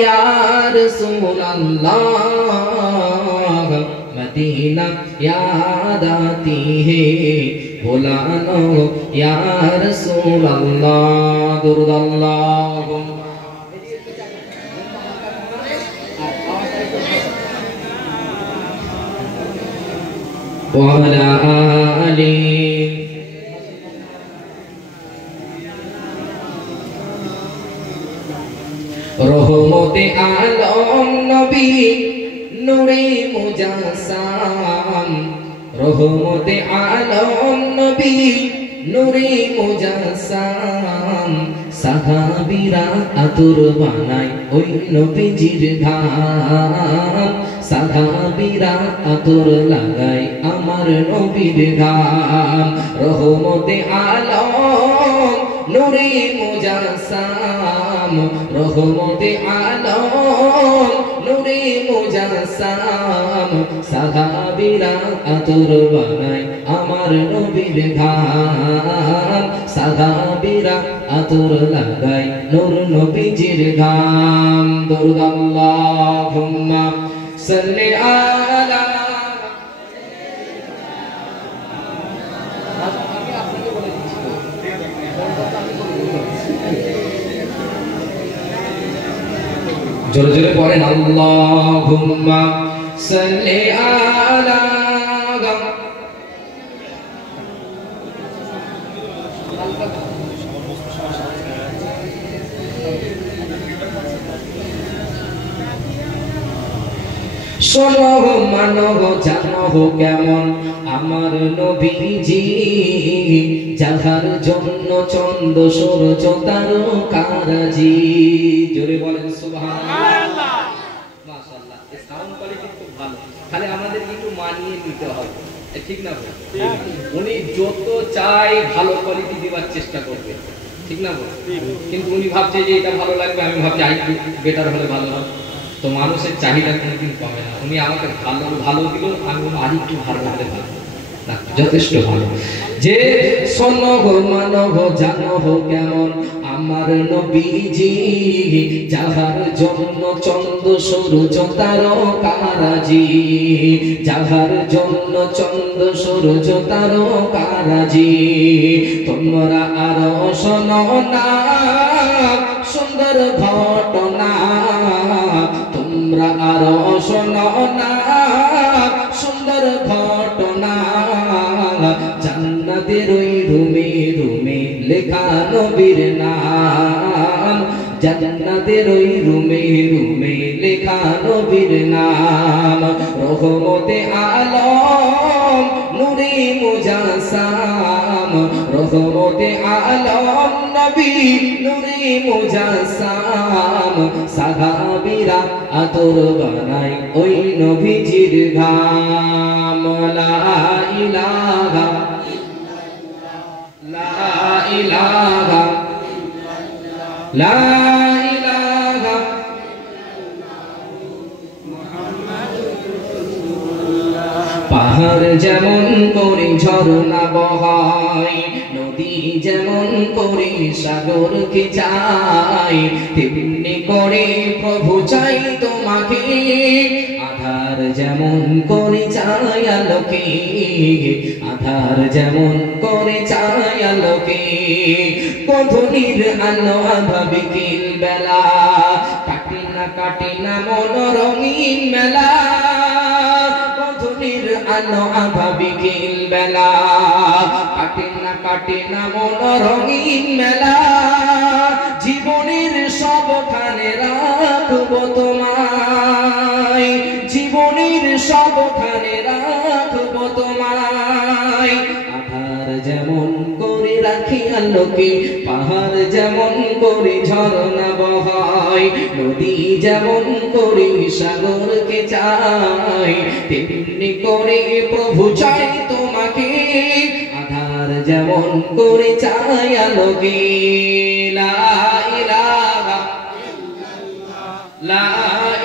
या रसूल अल्लाह मदीना याद आती है बुला लो या रसूल अल्लाह दुरूद अल्लाहुम्मा व अला आली रहमते आलम नबी नूरे मुजस्सम रहमते आलम नबी नूरे मुजस्सम साहाबीरा आतुर बानाय ओई नबीजिर घाम साहाबीरा आतुर लागाय आमार नबीर घाम रहमते आलम नूरे मुजस्सम रहमते आलम नूरे मुजस्सम साहाबीरा आतुर बानाय आमार नबीर घाम साहाबीरा आतुर लागाय नूर नबीजिर घाम दुरूद अल्लाहुम्मा सल्ली आला जोरे जोरे पढ़ेन अल्लाहुम्मा सल्ली आला शोनो हो मानो हो जानो हो केमन आमार नबीजी जाहार जन्नो चंद सूरज तारकाराजी जोरे बोलेन सुबहानाल्लाह माशाআল্লাহ এই সাউন্ড কোয়ালিটি খুব ভালো খালি আমাদের একটু মানিয়ে নিতে হবে ঠিক না উনি যত চাই ভালো কোয়ালিটি দেওয়ার চেষ্টা করবে ঠিক না কিন্তু উনি ভাবছে যে এটা ভালো লাগবে আমি ভাবছি আরেকটু বেটার হলে ভালো হবে তো মানুষের চাহিদা কোনোদিন কমে না উনি আমাকে ভালো ভালো দিল আমি আরেকটু ভালো হলে ভালো না যথেষ্ট ভালো যে শোনো গো মানো গো জানো গো কেমন আমার নবীজি যাহার জন্য চন্দ্র সূরজ তারকারাজি যাহার জন্য চন্দ্র সূরজ তারকারাজি তোমরা আর শোনো না সুন্দর ঘটনা তোমরা আর শোনো না সুন্দর ঘটনা জান্নাতের ওই রুমে রুমে লেখা নবীর নাম জান্নাতের ওই রুমে রুমে লেখা নবীর নাম রহমতে আলম নূরে মুজাসসাম রহমতে আলম নবী নূরে মুজাসসাম সাহাবীরা আতর বানায় ওই নবীজির ঘাম লা ইলাহা লা ইলাহা লা ইলাহা পাহাড় যেমন করে ঝরনা বহায় নদী যেমন করে সাগরকে চায় তেমনি করে প্রভু চাই তোমাকে আধার যেমন করে চায় আলোকে আধার যেমন করে চায় আলোকে গধূলির আলো আভা বিকেল বেলা কাটে না মন রঙিন মেলা গধূলির আলো আভা বিকেল বেলা কাটে না মন রঙিন মেলা জীবনের সবখানে রাখবো তোমায় জীবনের সবখানে রাখবো তোমায় আধার যেমন করে রাখি আলোকে পাহাড় যেমন করে ঝরনা বহায় নদী যেমন করে সাগরকে চায় তেমনি করে প্রভু চাই তোমাকে আধার যেমন করে চাই আলোকে লা ইলাহা লা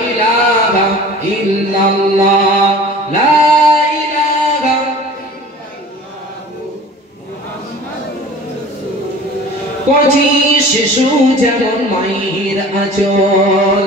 ইলাহা ইল্লাল্লাহ লা ইলাহা কচি শিশু যেমন মায়ের আঁচল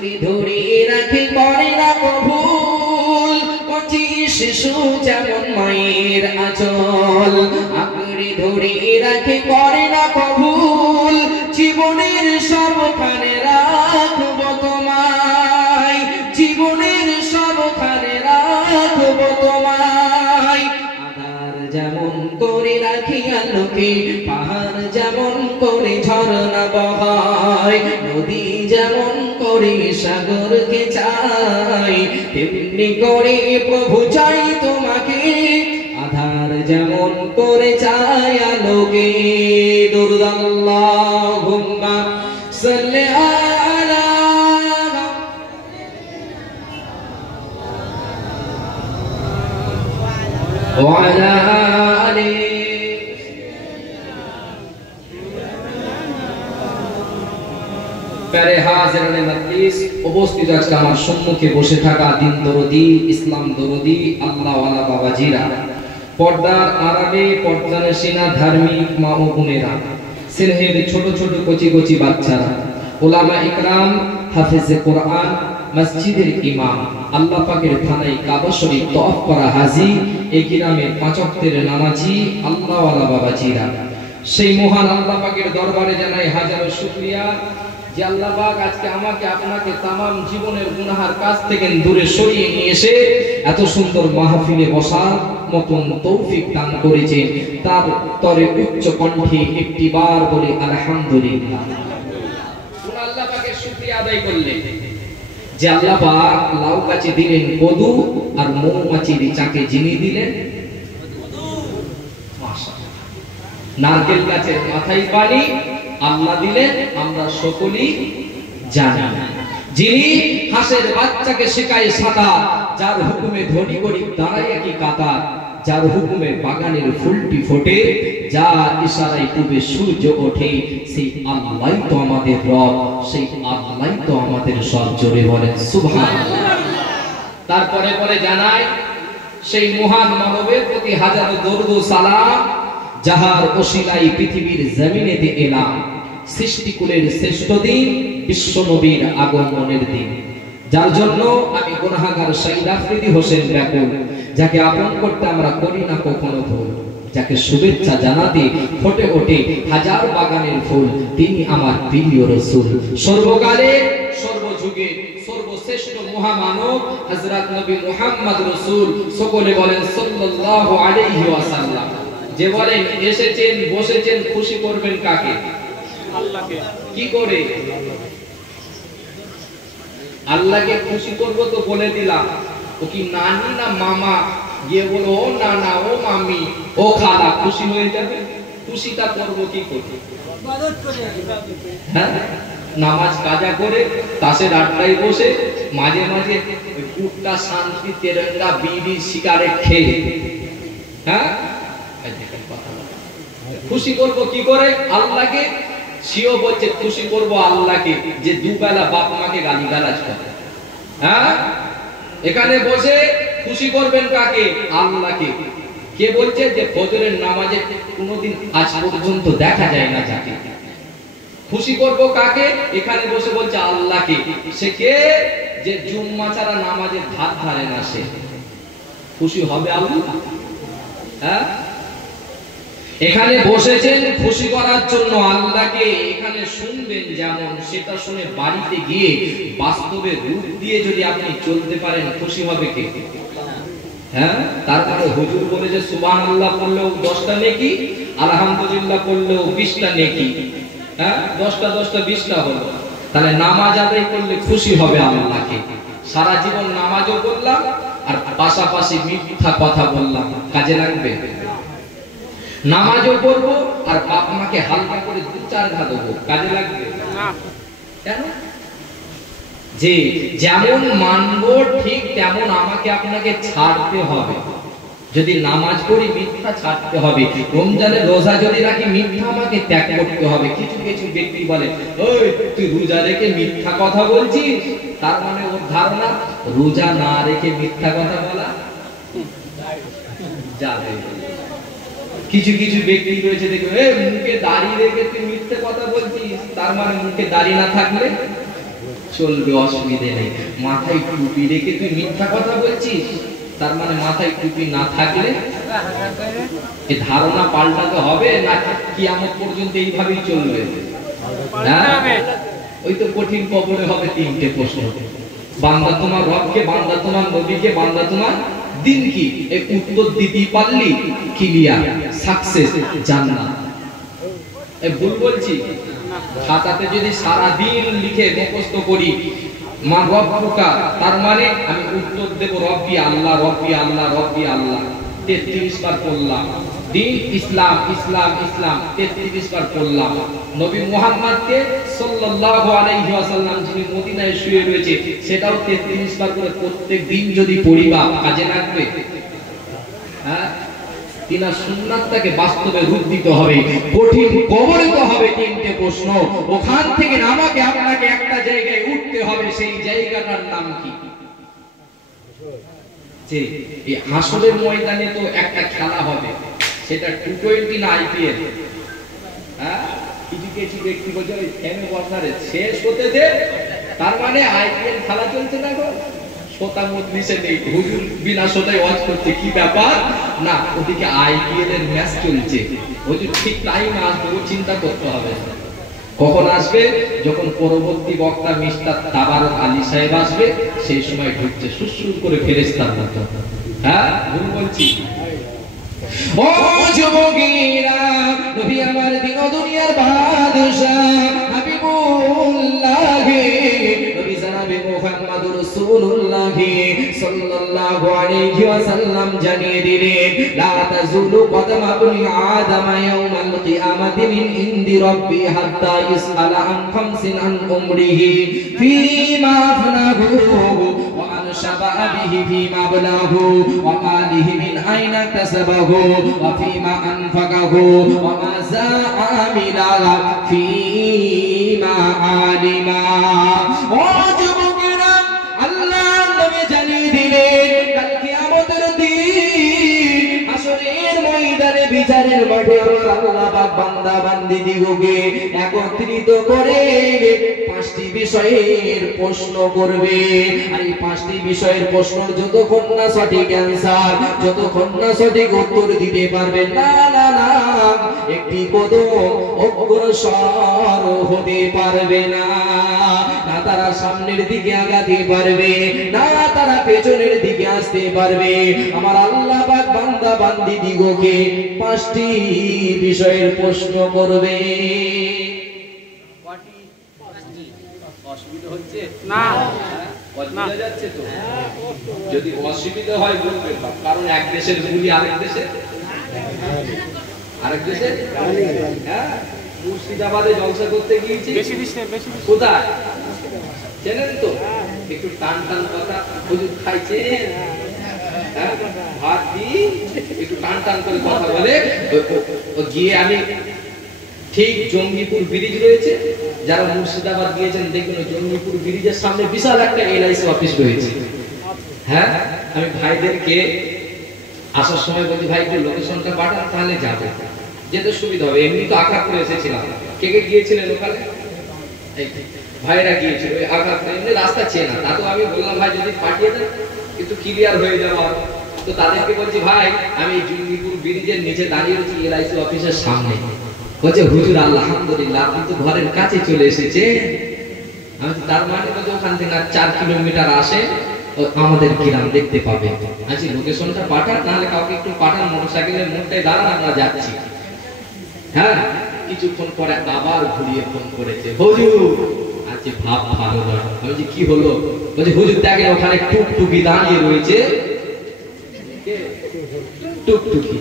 আঁকড়ে ধরে রাখে করে না কবুল, কচি শিশু যেমন মায়ের আঁচল, আঁকড়ে ধরে রাখে করে না কবুল, জীবনের সবখানে রাখবো তোমায়, জীবনের সবখানে রাখবো তোমায়। আধার যেমন করে রাখি আলোকে, পাহাড় যেমন করে ঝরনা বহায়, নদী যেমন করে সাগরকে চাই, তেমনি করে প্রভু চাই তোমাকে, আধার যেমন করে চাই আলোকে। দুরূদ আল্লাহুম্মা সাল্লি আলা ওয়া আলা আলি। প্যারে হাজিরানে মজলিস, উপস্থিত আজকে আমার সম্মুখে বসে থাকা দিন দরদি, ইসলাম দরদি, আল্লাহওয়ালা বাবাজিরা, পর্দার আড়ালে পর্দানশীনা ধার্মিক মা ও বোনেরা, স্নেহের ছোট ছোট কচি কচি বাচ্চারা, ওলামা ইকরাম, হাফেজে কোরআন, মসজিদের ইমাম, আল্লাহ পাকের থানায় কাবা শরীফ তওয়াফ করা হাজী, এই গ্রামের পাঁচ ওয়াক্তের নামাজি আল্লাহওয়ালা বাবাজিরা, সেই মহান আল্লাহ পাকের দরবারে জানাই হাজারো শুকরিয়া যে আল্লাহ পাক আজকে আমাকে আপনাকে তামাম জীবনের গুনাহার কাছ থেকে দূরে সরিয়ে নিয়ে এসে এত সুন্দর মাহফিলে বসার মতন তৌফিক দান করেছেন। তার তরে উচ্চ কণ্ঠে একটিবার বলে আলহামদুলিল্লাহ। কোন আল্লাহ পাকের শুকরিয়া আদায় করলেন যে আল্লাহ পাক লাউ গাছে দিলেন কদু আর মৌমাছির চাকে যিনি দিলেন মাশাআল্লাহ, নারকেল গাছের মাথায় পানি আল্লাহ দিলেন আমরা সকলেই জানি। যিনি হাঁসের বাচ্চাকে শেখায় সাঁতার, যার হুকুমে ধনী গরিব দাঁড়ায় কি কাতার, যার হুকুমে বাগানের ফুলটি ফোটে, যার ইশারায় পূবে সূর্য ওঠে, সেই আল্লাহই তো আমাদের রব, সেই আল্লাহই তো আমাদের সব। জোরে বলেন সুবহানাল্লাহ। তারপরে পরে জানায় সেই মহান মানবের প্রতি হাজারো দরুদ ও সালাম, যাহার ওসিলায় পৃথিবীর জমিনেতে এলাম, সৃষ্টিকুলের শ্রেষ্ঠ দিন বিশ্ব নবীর আগমনের দিন, যার জন্য আমি গুনাহগার শহীদ আফ্রিদি হোসেন ব্যাকুল, যাকে আপন করতে আমরা করি না কখনো ভুল, যাকে শুভেচ্ছা জানাতে ফোটে ওঠে হাজার বাগানের ফুল, তিনি আমার প্রিয় রাসূল, সর্বকালের সর্বযুগের সর্বশ্রেষ্ঠ মহামানব হযরত নবী মুহাম্মদ রাসূল। সকলে বলেন সাল্লাল্লাহু আলাইহি ওয়াসাল্লাম। যে বলেন এসেছেন বসেছেন খুশি করবেন কাকে? আল্লাহকে। কি করে আল্লাহকে খুশি করব? তো বলে দিলাম, ও কি নানি না মামা, গিয়ে বলো ও নানা ও মামি ও খালা, খুশি হয়ে যাবে? খুশিটা করব কি করে? ইবাদত করে। হ্যাঁ, নামাজ কাজা করে তাসের আড্ডায় বসে মাঝে মাঝে কুটটা শান্তি তেরঙ্গা বিড়ি সিগারেট খেয়ে, হ্যাঁ খুশি করব কি করে আল্লাহকে? সিও বলছে খুশি করব আল্লাহকে যে দুবেলা বাপ মাকে গালিগালাজ করে। হ্যাঁ, এখানে বসে খুশি করবেন কাকে? আল্লাহকে। কে বলছে যে ফজরের নামাজে কোনোদিন আজ পর্যন্ত দেখা যায় না যাকে। খুশি করব কাকে? এখানে বসে বলছে আল্লাহকে। সে কে? যে জুম্মা ছাড়া নামাজের ধার ধারে না, সে খুশি হবে আল্লাহ? হ্যাঁ, এখানে বসেছেন খুশি করার জন্য আল্লাহকে, এখানে শুনবেন যেমন, সেটা শুনে বাড়িতে গিয়ে বাস্তবে রূপ দিয়ে যদি আপনি চলতে পারেন খুশি হবে কে? হ্যাঁ, তারপরে হুজুর বলে যে সুবহানাল্লাহ পড়লেও 10টা নেকি, আলহামদুলিল্লাহ পড়লেও 20টা নেকি। হ্যাঁ, 10টা 20টা হলো। তাহলে নামাজ আদায় করলে খুশি হবে আল্লাহকে। সারা জীবন নামাজও করলাম আর পাশাপাশি মিথ্যা কথা বললাম, কাজে লাগবে? নামাজও পড়বো আর বাপ মাকে হালকা করে 2-4 ঘা দেবো, কাজে লাগবে না। কেন? যে যেমন মানবো ঠিক তেমন আমাকে আপনাকে ছাড়তে হবে। যদি নামাজ পড়ি মিথ্যা ছাড়তে হবে, রমজানের রোজা যদি রাখি মিথ্যা আমাকে ত্যাগ করতে হবে। কিছু কিছু ব্যক্তি বলে, ওই তুই রোজা রেখে মিথ্যা কথা বলছিস, তার মানে ওর ধারণা রোজা না রেখে মিথ্যা কথা বলা যাবে। কিছু কিছু ব্যক্তি রয়েছে দেখবে, মুখে দাড়ি রেখে তুই মিথ্যে কথা বলছিস, তার মানে মুখে দাড়ি না থাকলে চলবে, অসুবিধে নেই। মাথায় টুপি রেখে তুই মিথ্যা কথা বলছিস, তার মানে মাথায় টুপি না থাকলে এই ধারণা পাল্টাতে হবে না কিয়ামত পর্যন্ত এইভাবেই চলবে? ওই তো কঠিন কবরে হবে তিনটে প্রশ্ন, বান্দা তোমার রবকে, বান্দা তোমার নবীকে, বান্দা তোমার দিন কি? এই উত্তর দিতে পারলি ক্লিয়ার, সাকসেস, জান্নাত। এই ভুল বলছি? খাতাতে যদি সারা দিন লিখে মুখস্থ করি মা রব্বুকা, তার মানে আমি উত্তর দেব রব্বি আল্লাহ, রব্বি আল্লাহ, রব্বি আল্লাহ 33 বার পড়লাম। দিন ইসলাম, ইসলাম, ইসলাম 33 বার পড়লাম। নবী মুহাম্মদকে সাল্লাল্লাহু আলাইহি ওয়াসাল্লাম যিনি মদিনায় শুয়ে রয়েছে সেটাও 33 বার করে প্রত্যেক দিন যদি পড়িবা কাজে লাগবে? হ্যাঁ, তিনার সুন্নাতটাকে বাস্তবে রূপ দিতে হবে। কঠিন কবরে তো হবে তিনটে প্রশ্ন, ওখান থেকে আমাকে আপনাকে একটা জায়গায় উঠতে হবে, সেই জায়গাটার নাম কি? যে এই হাসরের ময়দানে তো একটা খেলা হবে, সেটা টি20 না আইপিএল? হ্যাঁ, কিছু কিছু ব্যক্তি বলছে ওই ফ্যানে বসারে শেষ হতে দে, তার মানে আইপিএল খেলা চলছে না গো, শ্রোতা মজলিসে নেই, হুজুর বিনা শ্রোতায় ওয়াজ করছে, কি ব্যাপার? না, ওদিকে আইপিএল এর ম্যাচ চলছে, হুজুর ঠিক টাইম আসবে, ও চিন্তা করতে হবে। কখন আসবে? যখন পরবর্তী বক্তা মিস্টার তাবারক আলী সাহেব আসবে, সেই সময় ঢুকছে সুসুর করে ফেরেশতার মতো। হ্যাঁ, ভুল বলছি? ও যুবকেরা, নবী আমার দিন ও দুনিয়ার বাদশা হাবিবুল্লাহ নবী জনাবে মুহাম্মদুর রাসূলুল্লাহ সাল্লাল্লাহু আলাইহি ওয়াসাল্লাম জানিয়ে দিলেন, লা তাযুলু কদমা ইবনি আদম ইয়াউমাল কিয়ামাতি মিন ইনদি রাব্বি হাত্তা ইসআলা আন খামসিন আন উমরিহি ফীমা আফনাহু ওয়া আন শাবাবিহি ফীমা বলাহু ওয়া মালিহি মিন আইনা কাসাবাহু ওয়া ফীমা আনফাকাহু ওয়া মাযা আমিলা ফীমা আলিমা। ও যুবকেরা, আল্লাহর নবী জানিয়ে দিলেন কাল কিয়ামতের দিন হাসরের ময়দানে বিচারের মাঠে আমার আল্লাহ পাক বান্দা বান্দীদিগকে একত্রিত করে 5টি বিষয়ের প্রশ্ন করবে। আর এই 5টি বিষয়ের প্রশ্নের যতক্ষণ না সঠিক অ্যানসার, যতক্ষণ না সঠিক উত্তর দিতে পারবে না না না একটি কদম অগ্রসর হতে পারবে না, না তারা সামনের দিকে আগাতে পারবে, না তারা পেছনের দিকে আসতে পারবে। আমার আল্লাহ পাক বান্দা বান্দীদিগকে 5টি বিষয়ের প্রশ্ন করবে। অসুবিধা হচ্ছে না? অসুবিধা যাচ্ছে তো? যদি অসুবিধা হয় বলবেন, কারণ এক দেশের গুলি আরেক দেশে, আরেক দেশে। হ্যাঁ, মুর্শিদাবাদে জলসা করতে গিয়েছি, কোথায় চেনেন তো? একটু টান টান কথা, হুজুর খাইছে, ভাত দিয়ে একটু টান টান করে কথা বলে। গিয়ে আমি ঠিক জঙ্গিপুর ব্রিজ রয়েছে, যারা মুর্শিদাবাদ গিয়েছেন দেখবেন জঙ্গিপুর ব্রিজের সামনে বিশাল একটা এলআইসি অফিস রয়েছে। হ্যাঁ, আমি ভাইদেরকে আসার সময় বলছি ভাই একটু লোকেশনটা পাঠান, তাহলে যাবে, যেতে সুবিধা হবে। এমনি তো আঘাত করে এসেছিলাম। কে কে গিয়েছিলেন ওখানে? ভাইরা গিয়েছিল, ওই আঘাত এমনি রাস্তা চেনা, তা তো আমি বললাম ভাই যদি পাঠিয়ে দেন একটু ক্লিয়ার হয়ে যাওয়া। তো তাদেরকে বলছি ভাই আমি জঙ্গিপুর ব্রিজের নিচে দাঁড়িয়ে রয়েছি এলআইসি অফিসের সামনে। বলছে হুজুর আলহামদুলিল্লাহ আপনি তো ঘরের কাছে চলে এসেছে। আমি তো তার মানে বলছি ওখান থেকে 4 কিলোমিটার আসে আমাদের গ্রাম দেখতে পাবে। আচ্ছা লোকেশনটা পাঠান, নাহলে কাউকে একটু পাঠান, মোটরসাইকেলের মোড়টায় দাঁড়ান, আমরা যাচ্ছি। হ্যাঁ, কিছুক্ষণ পরে আবার ঘুরিয়ে ফোন করেছে, হুজুর আজকে ভাব ভালো নয়। আমি বলছি কি হলো? বলছে হুজুর দেখেন ওখানে টুকটুকি দাঁড়িয়ে রয়েছে। টুকটুকি,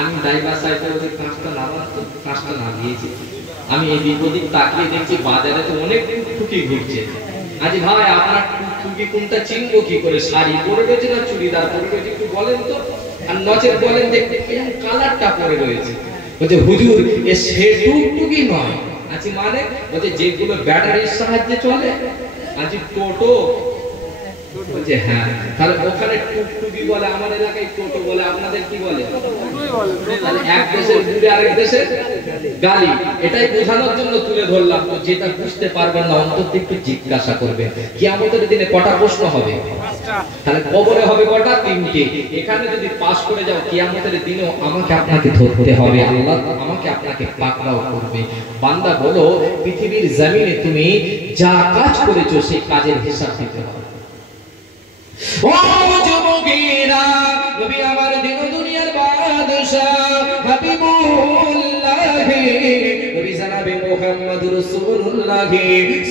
আমি ড্রাইভার সাইকেল ওদের কাঁচটা নামাতো, কাঁচটা নামিয়েছি। আমি এদিক ওদিক তাকিয়ে দেখছি বাজারে তো অনেক টুকটুকি ঘুরছে। আজ ভাই আপনার টুকটুকি কোনটা চিনবো কি করে? শাড়ি পরে রয়েছে না চুড়িদার পরে রয়েছে একটু বলেন তো, আর নচেত বলেন দেখতে কেমন কালারটা পরে রয়েছে। বলছে হুজুর এ সে টুকটুকি নয়। আচ্ছা মানে? বলছে যেগুলো ব্যাটারির সাহায্যে চলে, আজ টোটো বলছে হ্যাঁ। তাহলে ওখানে টুকটুকি বলে, আমার এলাকায় টোটো বলে, আপনাদের কি বলে? তাহলে এক দেশের বুড়ি আরেক দেশের গালি। এটাই বোঝানোর জন্য তুলে ধরলাম। তো যেটা বুঝতে পারবেন না অন্তত একটু জিজ্ঞাসা করবেন। কিয়ামতের দিনে কটা প্রশ্ন হবে? তাহলে কবরে হবে কটা? 3টে। এখানে যদি পাস করে যাও কিয়ামতের দিনেও আমাকে আপনাকে ধরতে হবে, আল্লাহ আমাকে আপনাকে পাকড়াও করবে। বান্দা বলো, পৃথিবীর জমিনে তুমি যা কাজ করেছো সেই কাজের হিসাব দিতে হবে। ও যুবকেরা, নবী আমার দিন দুনিয়ার বাদশা হাবিবুল্লাহ নবী জনাবে মুহাম্মদ রাসূলুল্লাহ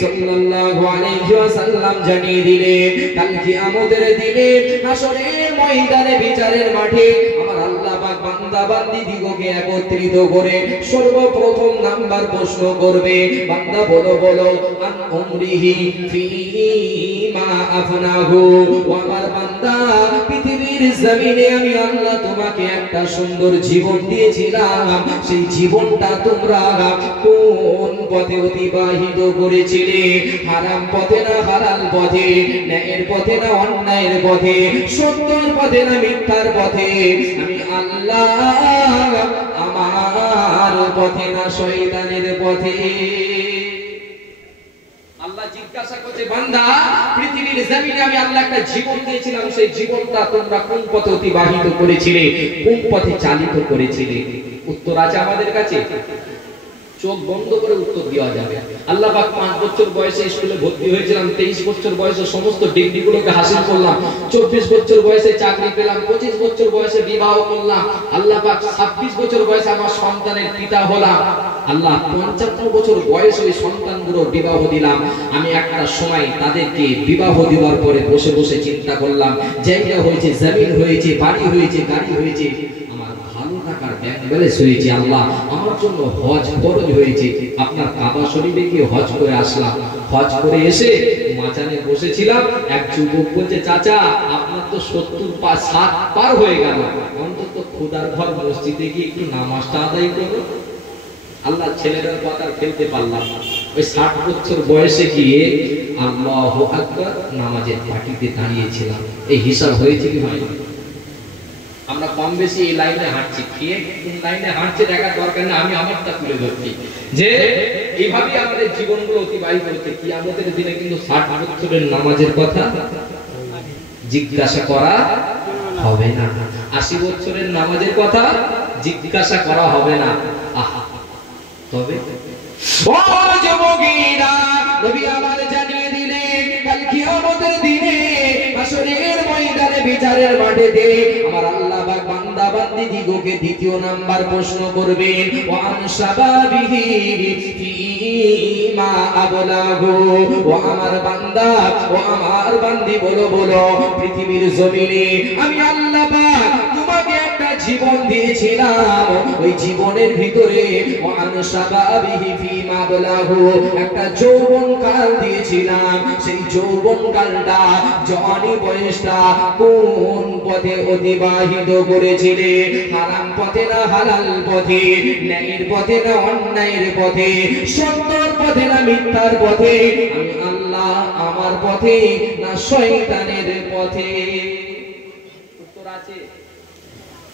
সাল্লাল্লাহু আলাইহি ওয়াসাল্লাম জানিয়ে দিলেন, কাল কিয়ামতের দিনে হাসরের ময়দানে বিচারের মাঠে আমার আল্লাহ পাক বান্দা বান্দি দিগকে একত্রিত করে সর্বপ্রথম নাম্বার প্রশ্ন করবে, বান্দা বলো বলো আন উমরিহি ফিমা আফনাহু। আমার বান্দা, পৃথিবীর জমিনে আমি আল্লাহ তোমাকে একটা সুন্দর জীবন দিয়েছিলাম, সেই জীবনটা তোমরা কোন পথে অতিবাহিত করেছিলে? হারাম পথে না হালাল পথে, ন্যায়ের পথে না অন্যায়ের পথে, সত্যের পথে না মিথ্যার পথে? আমি আল্লাহ আমার পথে না শয়তানের পথে? আল্লাহ জিজ্ঞাসা করছে, বান্দা পৃথিবীর জমিনে আমি আল্লাহ একটা জীবন দিয়েছিলাম, সেই জীবনটা তোমরা কোন পথে অতিবাহিত করেছিলে, কোন পথে চালিত করেছিলে? উত্তর আছে আমাদের কাছে, চোখ বন্ধ করে উত্তর দেওয়া যাবে। আল্লাহ পাক 5 বছর বয়সে স্কুলে ভর্তি হয়েছিলাম, 23 বছর বয়সে সমস্ত ডিগ্রিগুলোকে হাসিল করলাম, 24 বছর বয়সে চাকরি পেলাম, 25 বছর বয়সে বিবাহ করলাম, আল্লাহ পাক 26 বছর বয়সে আমার সন্তানের পিতা হলাম, আল্লাহ 55 বছর বয়সে ওই সন্তানগুলোর বিবাহ দিলাম। আমি একটা সময় তাদেরকে বিবাহ দেওয়ার পরে বসে বসে চিন্তা করলাম, জায়গা হয়েছে, জমিন হয়েছে, বাড়ি হয়েছে, গাড়ি হয়েছে, আমার ভালো টাকার ব্যাংক ব্যালেন্স হয়েছে, আল্লাহ আমার জন্য হজ ফরজ হয়েছে, আপনার কাবা শরীফে গিয়ে হজ করে আসলাম। হজ করে এসে মাজারে বসেছিলাম, এক যুবক বলছে, চাচা আপনার তো 70 পার হয়ে গেল, অন্তত খোদার ঘর মসজিদে গিয়ে একটু নামাজটা আদায় করো। আল্লাহ ছেলেদের কথা ফেলতে পারলাম না। ওই 60 বছর বয়সে গিয়ে আল্লাহু আকবার নামাজের পাটিতে দাঁড়িয়েছিলাম। এই হিসাব হয়েছে কি হয়নি? আমরা কম বেশি এই লাইনে হাঁটছি, কে কোন লাইনে হাঁটছে দেখার দরকার নেই, আমি আমারটা তুলে ধরছি যে এইভাবেই আমাদের জীবনগুলো অতিবাহিত হচ্ছে। কিয়ামতের দিনে কিন্তু 60 বছরের নামাজের কথা জিজ্ঞাসা করা হবে না, 80 বছরের নামাজের কথা জিজ্ঞাসা করা হবে না। আহা, তবে ও যুবকেরা, নবী আমার জানিয়ে দিলেন, কাল কিয়ামতের দিনে হাসরের ময়দানে বিচারের মাঠেতে আমার আল্লাহ পাক বান্দা বান্দি দিগকে দ্বিতীয় নাম্বার প্রশ্ন করবেন, ওয়ান শাবাবিহি ফিমা আবলাহু। ও আমার বান্দা, ও আমার বান্দি বলো বলো, পৃথিবীর জমিনে আমি আল্লাহ পাক তোমাকে একটা জীবন দিয়েছিলাম, ওই জীবনের ভিতরে ওয়ান শাবাবিহি ফিমা আবলাহু একটা যৌবন কাল দিয়েছিলাম, সেই যৌবন কালটা, জওয়ানি বয়সটা কোন পথে অতিবাহিত করেছিলে? হারাম পথে না হালাল পথে, ন্যায়ের পথে না অন্যায়ের পথে, সত্যের পথে না মিথ্যার পথে? আমি আল্লাহ আমার পথে না শয়তানের পথে? উত্তর আছে।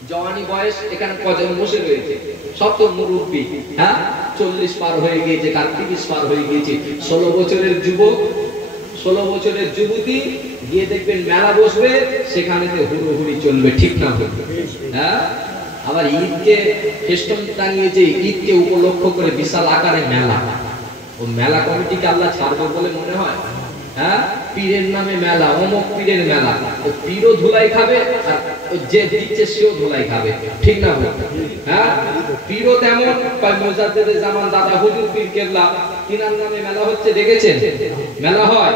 জওয়ানি বয়স এখানে কজন বসে রয়েছে? সব তো মুরব্বী, হ্যাঁ 40 পার হয়ে গিয়েছে, কার 30 পার হয়ে গিয়েছে। 16 বছরের যুবক, 16 বছরের যুবতী গিয়ে দেখবেন মেলা বসবে, সেখানে হুড়োহুড়ি চলবে, ঠিক না? হ্যাঁ, আবার ঈদকে ফেস্টন টাঙিয়েছে, ঈদকে উপলক্ষ করে বিশাল আকারে মেলা। ও মেলা কমিটিকে আল্লাহ ছাড়বে বলে মনে হয়? হ্যাঁ, পীরের নামে মেলা, অমুক পীরের মেলা, ও পীরও ধুলাই খাবে, আর যে দিচ্ছে সেও ধুলাই খাবে, ঠিক না? হ্যাঁ, পীরও তেমন, মুজাদ্দেদে জামান দাদা হুজুর পীর কেবলা, তিনার নামে মেলা হচ্ছে, দেখেছেন? মেলা হয়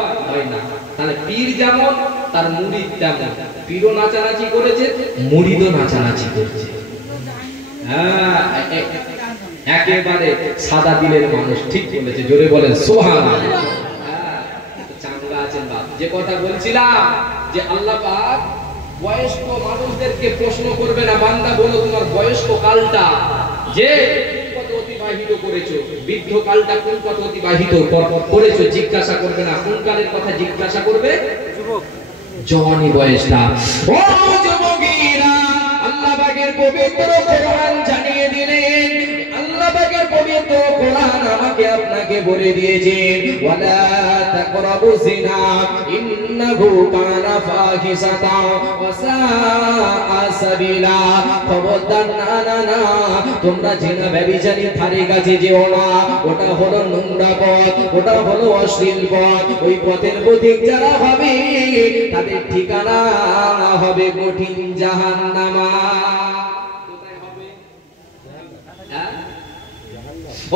না? তাহলে পীর যেমন তার মুরিদ তেমন, পীরও নাচানাচি করেছে, মুরিদও নাচানাচি করছে। হ্যাঁ, একেবারে সাদা দিলের মানুষ, ঠিক বলেছে, জোরে বলেন সুবহানাল্লাহ। চাঙ্গা আছেন বাপ। যে কথা বলছিলাম যে আল্লাহ পাক বয়স্ক মানুষদেরকে প্রশ্ন করবে না, বান্দা বলো তোমার বয়স্ক কালটা যে কোন পথে অতিবাহিত করেছো, বৃদ্ধ কালটা কোন পথে অতিবাহিত করেছো জিজ্ঞাসা করবে না। কোন কালের কথা জিজ্ঞাসা করবে? যুবক। জওয়ানি বয়সটা। ও যুবকেরা, আল্লাহ পাকের পবিত্র কোরআন জানিয়ে দিলেন, আল্লাহ পাকের পবিত্র কোরআন আমাকে আপনাকে বলে দিয়েছেন, ওয়ালা তাকরাবু জিনা ইন্নাহু কানা ফাহিশাতা ওয়া সাআ সাবিলা। খবরদার, না না না, তোমরা জিনা ব্যভিচারীর ধারে কাছে যেও না, ওটা হলো নোংরা পথ, ওটা হলো অশ্লীল পথ। ওই পথের পথিক যারা হবে তাদের ঠিকানা হবে কঠিন জাহান্নামা।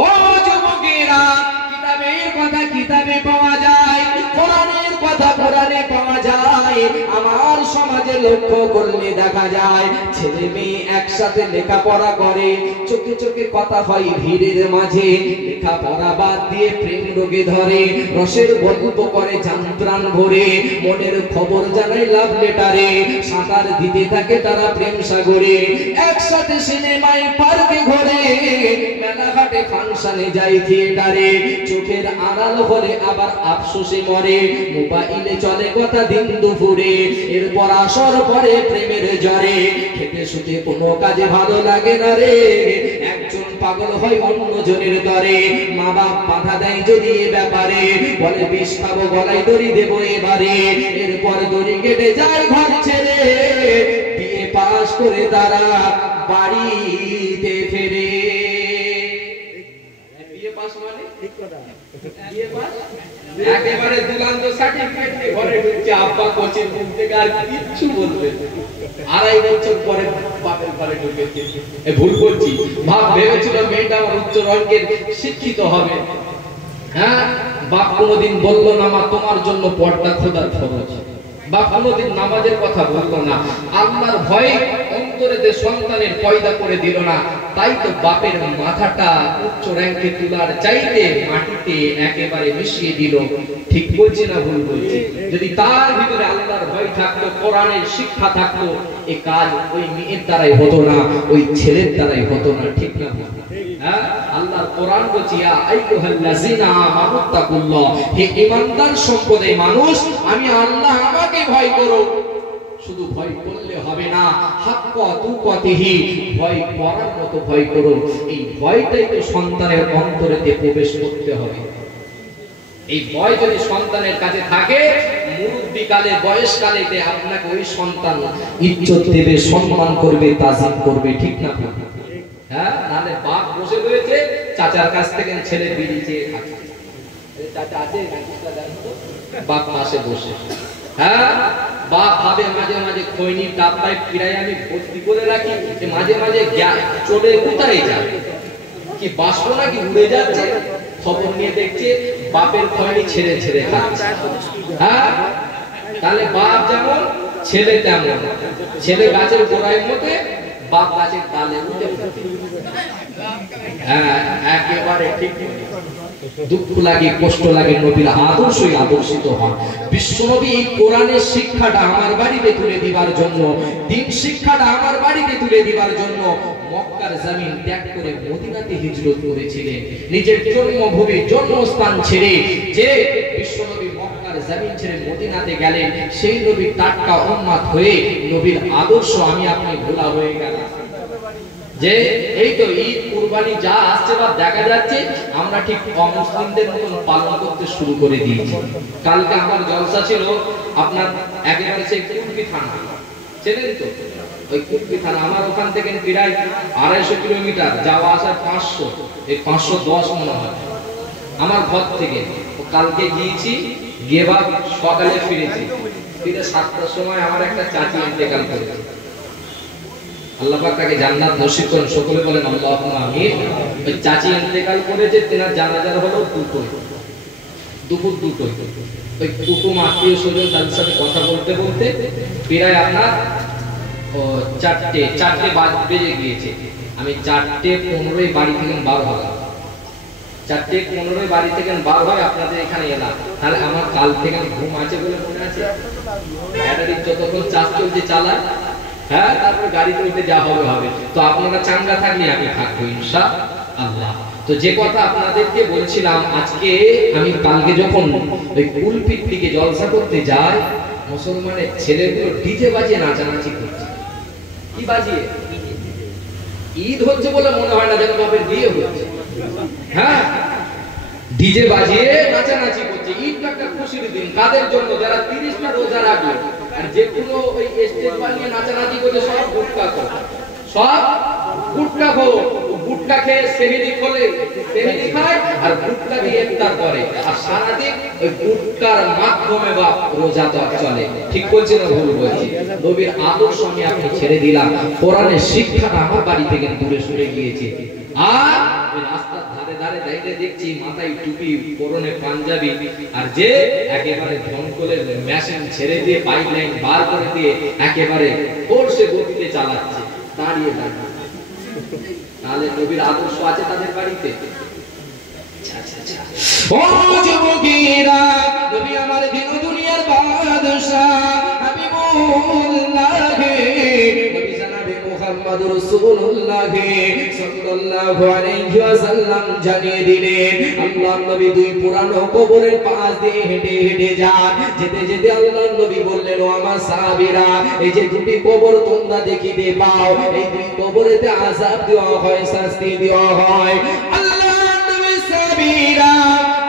ও যুবকেরা, কিতাবের কথা কিতাবে পাওয়া যায়, কোরআনের কথা কোরআনে পাওয়া যায়। আমার সমাজে লক্ষ্য করলে দেখা যায় ছেলে মেয়ে একসাথে লেখাপড়া করে, চোখে চোখে কথা হয় ভিড়ের মাঝে, লেখাপড়া বাদ দিয়ে প্রেম রোগে ধরে, রসের গল্প করে জানপ্রাণ ভরে, মনের খবর জানায় লাভ লেটারে, সাঁতার দিতে থাকে তারা প্রেম সাগরে, একসাথে সিনেমায় পার্কে ঘোরে, মেলাঘাটে ফাংশনে যায় থিয়েটারে, চোখের আড়াল হলে আবার আফসোসে মরে, মোবাইলে চলে কথা দিন দুপুরে, এরপর আসর পরে প্রেমের জ্বরে, খেতে শুতে কোনো কাজে ভালো লাগে না রে, একজন পাগল হয় অন্যজনের দরে, মা বাপ বাধা দেয় যদি এ ব্যাপারে, বলে বিষ খাবো গলায় দড়ি দেবো এবারে, এরপর দড়ি কেটে যায় ঘর ছেড়ে, বিয়ে পাশ করে তারা বাড়িতে ফেরে। বিয়ে পাশ মানে ঠিক কথা, বিয়ে পাশ একেবারে দুলান্ত সার্টিফিকেট নিয়ে ঘরে ঢুকছে, আব্বা কোচিং রুম থেকে আর কিচ্ছু বলবে, 2.5 বছর পরে বাপের ঘরে ঢুকেছে। ভুল বলছি, বাপ ভেবেছিল মেয়েটা আমার উচ্চ রঙের শিক্ষিত হবে, হ্যাঁ, বাপ কোনোদিন বললো না মা তোমার জন্য পর্দা খোদার ফরজ, বাপ কোনোদিন নামাজের কথা বললো না, আল্লাহর ভয়ে অন্তরে যে সন্তানের পয়দা করে দিল না, তাই তো বাপের মাথাটা উচ্চ র্যাঙ্কে তোলার চাইতে মাটিতে একেবারে মিশিয়ে দিল। ঠিক বলছি না ভুল বলছি? যদি তার ভিতরে আল্লাহর ভয় থাকতো, কোরআনের শিক্ষা থাকতো, এই কাজ ওই মেয়ের দ্বারাই হতো না, ওই ছেলের দ্বারাই হতো না। ঠিক না? হ্যাঁ, আল্লাহর কোরআন বলছে ইয়া আইয়ুহাল্লাযিনা আমানুত্তাকুল্লাহ, হে ঈমানদার সম্প্রদায় মানুষ, আমি আল্লাহ আমাকে ভয় করো। শুধু ভয় করলে হবে না, হাক্কা তুকাতিহি, ভয় করার মতো ভয় করো। এই ভয়টাই তো সন্তানের অন্তরেতে প্রবেশ করতে হবে। এই ভয় যদি সন্তানের কাছে থাকে, মুরুব্বিকালে বয়সকালেতে আপনাকে ওই সন্তান ইজ্জত দেবে, সম্মান করবে, তাজিম করবে। ঠিক না? হ্যাঁ, নালে বাপ বসে রয়েছে, চাচার কাছ থেকে ছেলে বিড়ি চেয়ে খাচ্ছে, চাচা আছে বাপ পাশে বসে, হ্যাঁ, বাপ ভাবে মাঝে মাঝে খৈনির ডাব্বায় ফিরাই আমি ভর্তি করে রাখি, মাঝে মাঝে চলে কোথায় যায়, কি বাসবো নাকি উড়ে যাচ্ছে, খবর নিয়ে দেখছে বাপের খৈনি ছেড়ে ছেড়ে খাচ্ছে। হ্যাঁ, তাহলে বাপ যেমন ছেলে তেমন, ছেলে গাছের গোড়ায় মতে, বাপ গাছের ডালে উঠে। হ্যাঁ, একেবারে ঠিক। দুঃখ লাগে, কষ্ট লাগে, নবীর আদর্শই আদর্শিত হন। বিশ্বনবী এই কোরআনের শিক্ষাটা আমার বাড়িতে তুলে দিবার জন্য, দ্বীন শিক্ষাটা আমার বাড়িতে তুলে দিবার জন্য মক্কার জমিন ত্যাগ করে মদিনাতে হিজরত করেছিলেন। নিজের জন্মভূমি, জন্মস্থান ছেড়ে যে বিশ্বনবী মক্কার জমিন ছেড়ে মদিনাতে গেলেন, সেই নবীর টাটকা উম্মত হয়ে নবীর আদর্শ আমি আপনি ভোলা হয়ে গেলাম। যে এই তো ঈদ কুরবানি যা আসছে বা দেখা যাচ্ছে, আমরা ঠিক অমুসলিমদের মতন পালন করতে শুরু করে দিয়েছি। কালকে আমার জলসা ছিল আপনার একেবারে সেই কুলপি থানা, চেনেন তো? ওই কুলপি থানা আমার ওখান থেকে প্রায় 250 কিলোমিটার, যাওয়া আসা 500, এই 510 মনে হয় আমার ঘর থেকে। কালকে গিয়েছি, গিয়ে বা সকালে ফিরেছি, ফিরে 7টার সময় আমার একটা চাচি ইন্তেকাল করেছে। আল্লাহ পাক তাকে জান্নাত নসিব করুন, সকলে বলেন আল্লাহুম্মা আমিন। ওই চাচি ইন্তেকাল করেছে, তেনার জানাজার হলো দুপুর 2টোয়। ওই কুটুম আত্মীয় স্বজন তাদের সাথে কথা বলতে বলতে প্রায় আপনার 4টে বেজে গিয়েছে। আমি 4:15 বাড়ি থেকে বার হলাম, 4:15 বাড়ি থেকে বার হয় আপনাদের এখানে এলাম। তাহলে আমার কাল থেকে ঘুম আছে বলে মনে আছে, ব্যাটারির যতক্ষণ চার্জ চলছে চালায়, হ্যাঁ, তারপর গাড়িতে উঠে যা হবে হবে। তো আপনারা চাঙ্গা থাকলে আমি থাকবো ইনশাআল্লাহ। তো যে কথা আপনাদেরকে বলছিলাম, আজকে আমি কালকে যখন ওই কুলপির দিকে জলসা করতে যাই, মুসলমানের ছেলেগুলো ডিজে বাজিয়ে নাচানাচি করছে। কি বাজিয়ে? ঈদ হচ্ছে বলে মনে হয় না যেন বাপের বিয়ে হচ্ছে। হ্যাঁ, ডিজে বাজিয়ে নাচানাচি করছে। ঈদটা একটা খুশির দিন কাদের জন্য? যারা 30টা রোজা রাখবে আর যে কোনো ওই স্টেজ বানিয়ে নাচানাচি করছে সব গুটকা খায়, সব গুটকা খায়। গুটকা খেয়ে সেহরি খোলে, সেহরি খায় আর গুটকা দিয়ে ইফতার করে আর সারাদিন ওই গুটকার মাধ্যমে বাপ রোজা তো চলে। ঠিক বলছি না ভুল বলছি? নবীর আদর্শ আমি আপনি ছেড়ে দিলাম, কোরআনের শিক্ষাটা আমার বাড়ি থেকে দূরে সরে গিয়েছে। আর ওই রাস্তার ধারে ধারে দাঁড়িয়ে দেখছি মাথায় টুপি, পরনে পাঞ্জাবি, আর যে একেবারে ধনকলের মেশিন ছেড়ে দিয়ে পাইপলাইন বার করে দিয়ে একেবারে ফোর্সে গতিতে চালাচ্ছে দাঁড়িয়ে দাঁড়িয়ে। তাহলে নবীর আদর্শ আছে তাদের বাড়িতে? ও যুবকেরা, নবী আমার দিন দুনিয়ার বাদশা হাবিবুল্লাহ, নবী জনাবে মুহাম্মদ রাসূলুল্লাহ সাল্লাল্লাহু আলাইহি ওয়াসাল্লাম জানিয়ে দিলেন, আল্লাহর নবী দুই পুরানো কবরের পাশ দিয়ে হেঁটে হেঁটে যান। যেতে যেতে আল্লাহর নবী বললেন, ও আমার সাহাবীরা, এই যে দুটি কবর তোমরা দেখিতে পাও, এই দুই কবরেতে আযাব দেওয়া হয়, শাস্তি দেওয়া হয়। আল্লাহর নবী সাহাবীরা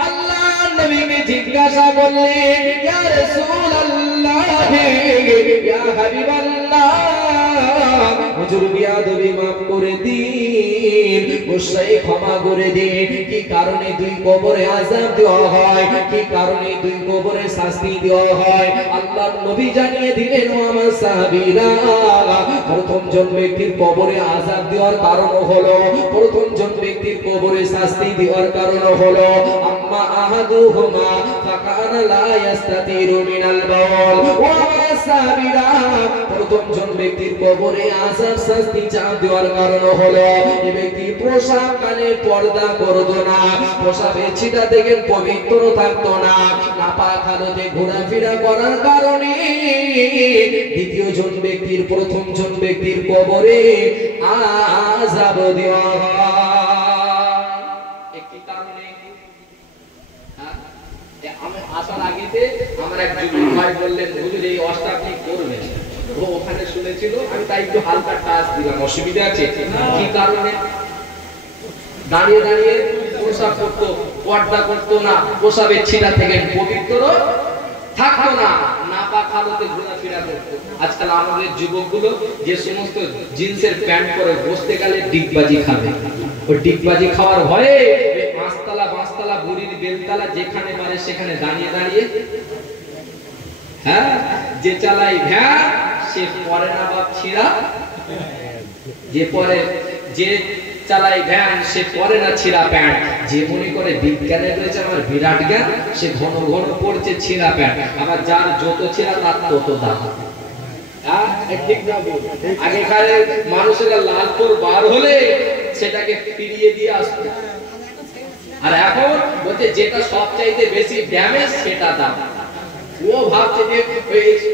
আল্লাহর নবীকে জিজ্ঞাসা করলেন, ইয়া রাসূলুল্লাহ, ইয়া হাবিবাল্লাহ, হুজুর বিয়াদবি মাফ করে দিন, গোসাই ক্ষমা করে দিন। কি কারণে দুই কবরে আযাব দেওয়া হয়, কি কারণে দুই কবরে শাস্তি দেওয়া হয়? আল্লাহর নবী জানিয়ে দিলেন, ও আমার সাহাবীরা, প্রথম জন ব্যক্তির কবরে আযাব দেওয়ার কারণ হলো, প্রথম জন ব্যক্তির কবরে শাস্তি দেওয়ার কারণ হলো, আম্মা আহাদুহুমা ফাকানা লা ইস্তাতিরু মিনাল বাওল। ও আমার সাহাবীরা, প্রথম জন ব্যক্তির কবরে আযাব শাস্তি চাপ দেওয়ার কারণ হলো, এই ব্যক্তি পোশাক কানে পর্দা করতো না, পোশাকের ছিটা থেকে পবিত্র থাকতো না, নাপাক হালতে ঘোরাফেরা করার কারণে দ্বিতীয় জন ব্যক্তির প্রথম জন ব্যক্তির কবরে আযাব দেওয়া হয়। একটি কারণে আমি আসার আগেতে আমার এক যুবক ভাই বললেন, হুজুর এই ওয়াজটা আপনি করবেন। ও ওখানে শুনেছিল, আমি তাই একটু হালকা টাচ দিলাম। অসুবিধা আছে? কি কারণে? দাঁড়িয়ে দাঁড়িয়ে প্রসাব করতো, পর্দা করতো না, প্রসাবের ছিটা থেকে পবিত্র থাকতো না, নাপাক হালতে ঘোরাফেরা করতো। আজকাল আমাদের যুবকগুলো যে সমস্ত জিন্সের প্যান্ট পরে বসতে গেলে ডিগবাজি খাবে, ওই ডিগবাজি খাওয়ার ভয়ে পাঁচতলা পাঁচতলা বুড়ির বেলতলা যেখানে মারে সেখানে দাঁড়িয়ে দাঁড়িয়ে, হ্যাঁ, যে চালাই ভ্যান সে পরে না বাপ ছিড়া, যে পরে যে চালাই ভ্যান সে পরে না ছিড়া প্যান্ট, যে মনে করে বিজ্ঞানে রয়েছে আমার বিরাট জ্ঞান সে ঘন ঘন পড়ছে ছিড়া প্যান্ট, আবার যার যত ছিড়া তার তত দাম। ঠিক না? আগেকার মানুষেরা লালপুর বার হলে সেটাকে ফিরিয়ে দিয়ে আসতো, আর এখন বলছে যেটা সবচাইতে বেশি ড্যামেজ সেটা দাম। ও ভাবছে যে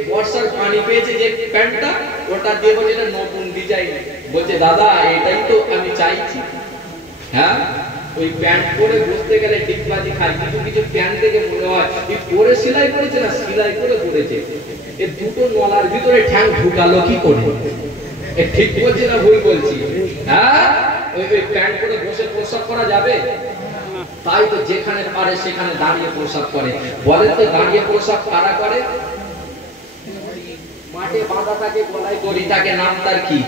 বর্ষার পানি পেয়েছে যে প্যান্টটা, ওটা দিয়ে বলছে এটা নতুন ডিজাইন, বলছে দাদা এটাই তো আমি চাইছি। হ্যাঁ, ওই প্যান্ট পরে বসতে গেলে ডিগবাজি খায়, কিন্তু কিছু প্যান্ট থেকে মনে হয় এই পরে সেলাই করেছে না সেলাই করে পড়েছে, এই দুটো নলার ভিতরে ঠ্যাং ঢুকালো কি করে? এ ঠিক বলছে না ভুল বলছি? হ্যাঁ, ওই প্যান্ট পরে বসে প্রসাব করা যাবে? তাই তো যেখানে পারে সেখানে দাঁড়িয়ে প্রসাব করে। বলেন তো দাঁড়িয়ে প্রসাব কারা করে? মাঠে বাঁধা থাকে, গলায় দড়ি থাকে, নাম তার কি?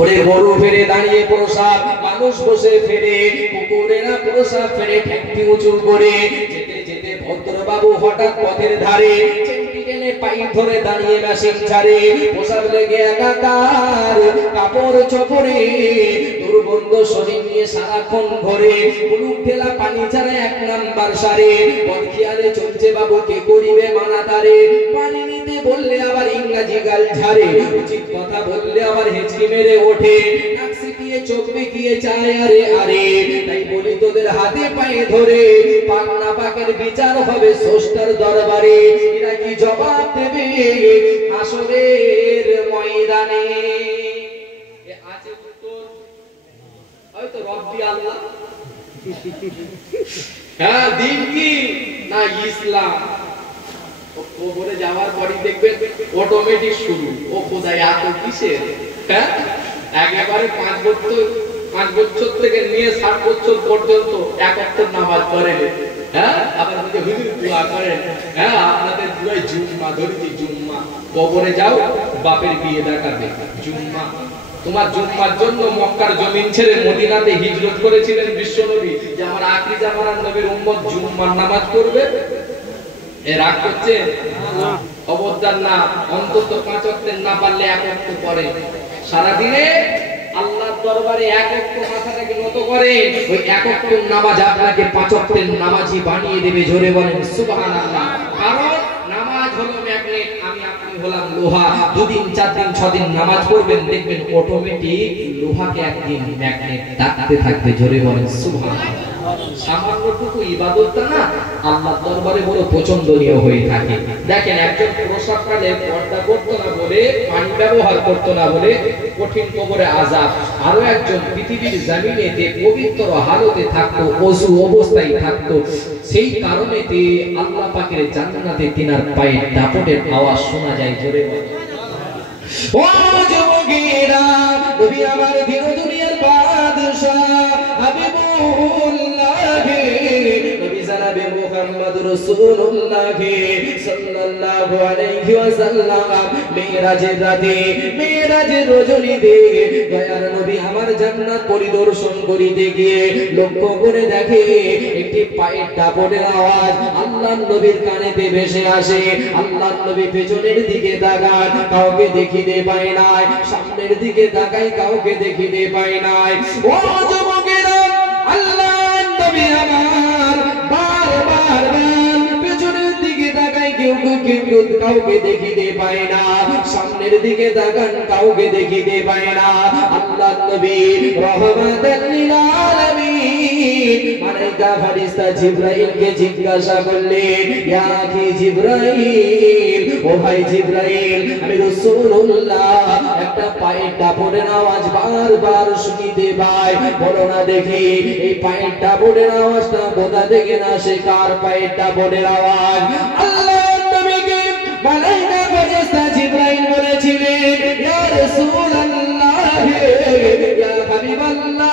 ওরে গরু ফেরে দাঁড়িয়ে প্রসাব, মানুষ বসে ফেরে, কুকুরেরা প্রসাব ফেরে ঠ্যাংটি উঁচু করে। যেতে যেতে ভদ্রবাবু হঠাৎ পথের ধারে চেংটি টেনে পাইপ ধরে দাঁড়িয়ে মেশিন ছাড়ে, প্রসাব লেগে একাকার, কাপড় চোপড়ে দুর্গন্ধ শরীর নিয়ে সারাক্ষণ ঘরে, মুলুক ঠেলা পানি ছাড়া এক নাম্বার সারে, বদখিয়ালে চলছে বাবু কে করিবে মানা তারে, পানি নিতে বললে আবার ইংরাজি গাল ঝাড়ে, উচিত কথা বললে আবার হেঁচকি মেরে ওঠে, নাক সিটিয়ে চোখ বেঁকিয়ে চায় আরে আরে। তাই বলি তোদের হাতে পায়ে ধরে পাক না পাকের বিচার হবে স্রষ্টার দরবারে, এরা কি জবাব দেবে হাসরের ময়দানে? আছে উত্তর হয়তো রব্বি আল্লাহ। হ্যাঁ, দিন কি না ইসলাম? কবরে যাওয়ার পরই দেখবেন অটোমেটিক শুরু, ও খোদাই এত কিসের, হ্যাঁ একেবারে 5 বছর থেকে নিয়ে 60 বছর পর্যন্ত এক ওয়াক্ত নামাজ পড়েন, হ্যাঁ আপনাদের হুজুর দোয়া করেন, হ্যাঁ আপনাদের দুই জুম্মা ধরেছি জুম্মা, কবরে যাও বাপের বিয়ে দেখাবে জুম্মা। তোমার জুম্মার জন্য মক্কার জমিন ছেড়ে মদিনাতে হিজরত করেছিলেন বিশ্বনবী, যে আমার আখরি জামানার নবীর উম্মত জুম্মার নামাজ পড়বে। এ রাগ করছে না, খবরদার না, অন্তত 5 ওয়াক্তের না পারলে 1 ওয়াক্ত পড়ে। সারা দিনে আল্লাহর দরবারে 1 ওয়াক্ত মাথাটাকে নত করে, ওই 1 ওয়াক্ত নামাজ আপনাকে 5 ওয়াক্তের নামাজি বানিয়ে দেবে। জোরে বলেন সুবহানাল্লাহ। কারণ নামাজ হলো ম্যাগনেট, আমি আপনি হলাম লোহা। 2 দিন 4 দিন 6 দিন নামাজ পড়বেন, দেখবেন অটোমেটিক লোহাকে একদিন ম্যাগনেট ডাকতে থাকবে। জোরে বলেন সুবহানাল্লাহ। সামান্যটুকু ইবাদতটা না আল্লাহর দরবারে বড় পছন্দনীয় হয়ে থাকে। দেখেন একজন প্রসাবকালে পর্দা করতো না বলে, পানি ব্যবহার করতো না বলে কঠিন কবরে আযাব, আরো একজন পৃথিবীর জমিনেতে পবিত্র হালতে থাকতো, ওযু অবস্থায় থাকতো, সেই কারণেতে আল্লাহ পাকের জান্নাতে তিনার পায়ে দাপটের আওয়াজ শোনা যায়। জোরে বলেন ও যুবকেরা, নবী আমার দিন দুনিয়ার বাদশা হাবিবুল্লাহ নবী জনাবে মুহাম্মদ রাসূলুল্লাহ সাল্লাল্লাহু আলাইহি ওয়াসাল্লাম মিরাজের রাতে, মিরাজের রজনীতে দয়ার নবী আমার জান্নাত পরিদর্শন করিতে গিয়ে লক্ষ্য করে দেখে একটি পায়ের দাপটের আওয়াজ আল্লাহর নবীর কানেতে ভেসে আসে। আল্লাহর নবী পেছনের দিকে তাকান, কাউকে দেখিতে পায় নাই, সামনের দিকে তাকাই, কাউকে দেখিতে পায় নাই। ও যুবকেরা, আল্লাহর নবী আমার বারবার পেছনের দিকে তাকাই, কিন্তু কাউকে দেখিতে পায় না, সামনের দিকে তাকান, কাউকে দেখিতে পায় না। আল্লাহর নবী রহমাতাল লিল আলামিন মালায়েকা ফেরেশতা জিবরাইলকে জিজ্ঞাসা করলেন, ইয়া কি জিবরাইল, ও ভাই জিবরাইল, আমি রাসূলুল্লাহ একটা পায়ের দাপটের আওয়াজ বারবার শুনিতে পাই, বলো না দেখি এই পায়ের দাপটের আওয়াজটা কোথা থেকে না, সে কার পায়ের দাপটের আওয়াজ? আল্লাহর নবীকে মালায়েকা ফেরেশতা জিবরাইল বলেছিলেন, ইয়া রাসূলুল্লাহ, ইয়া হাবিবাল্লাহ,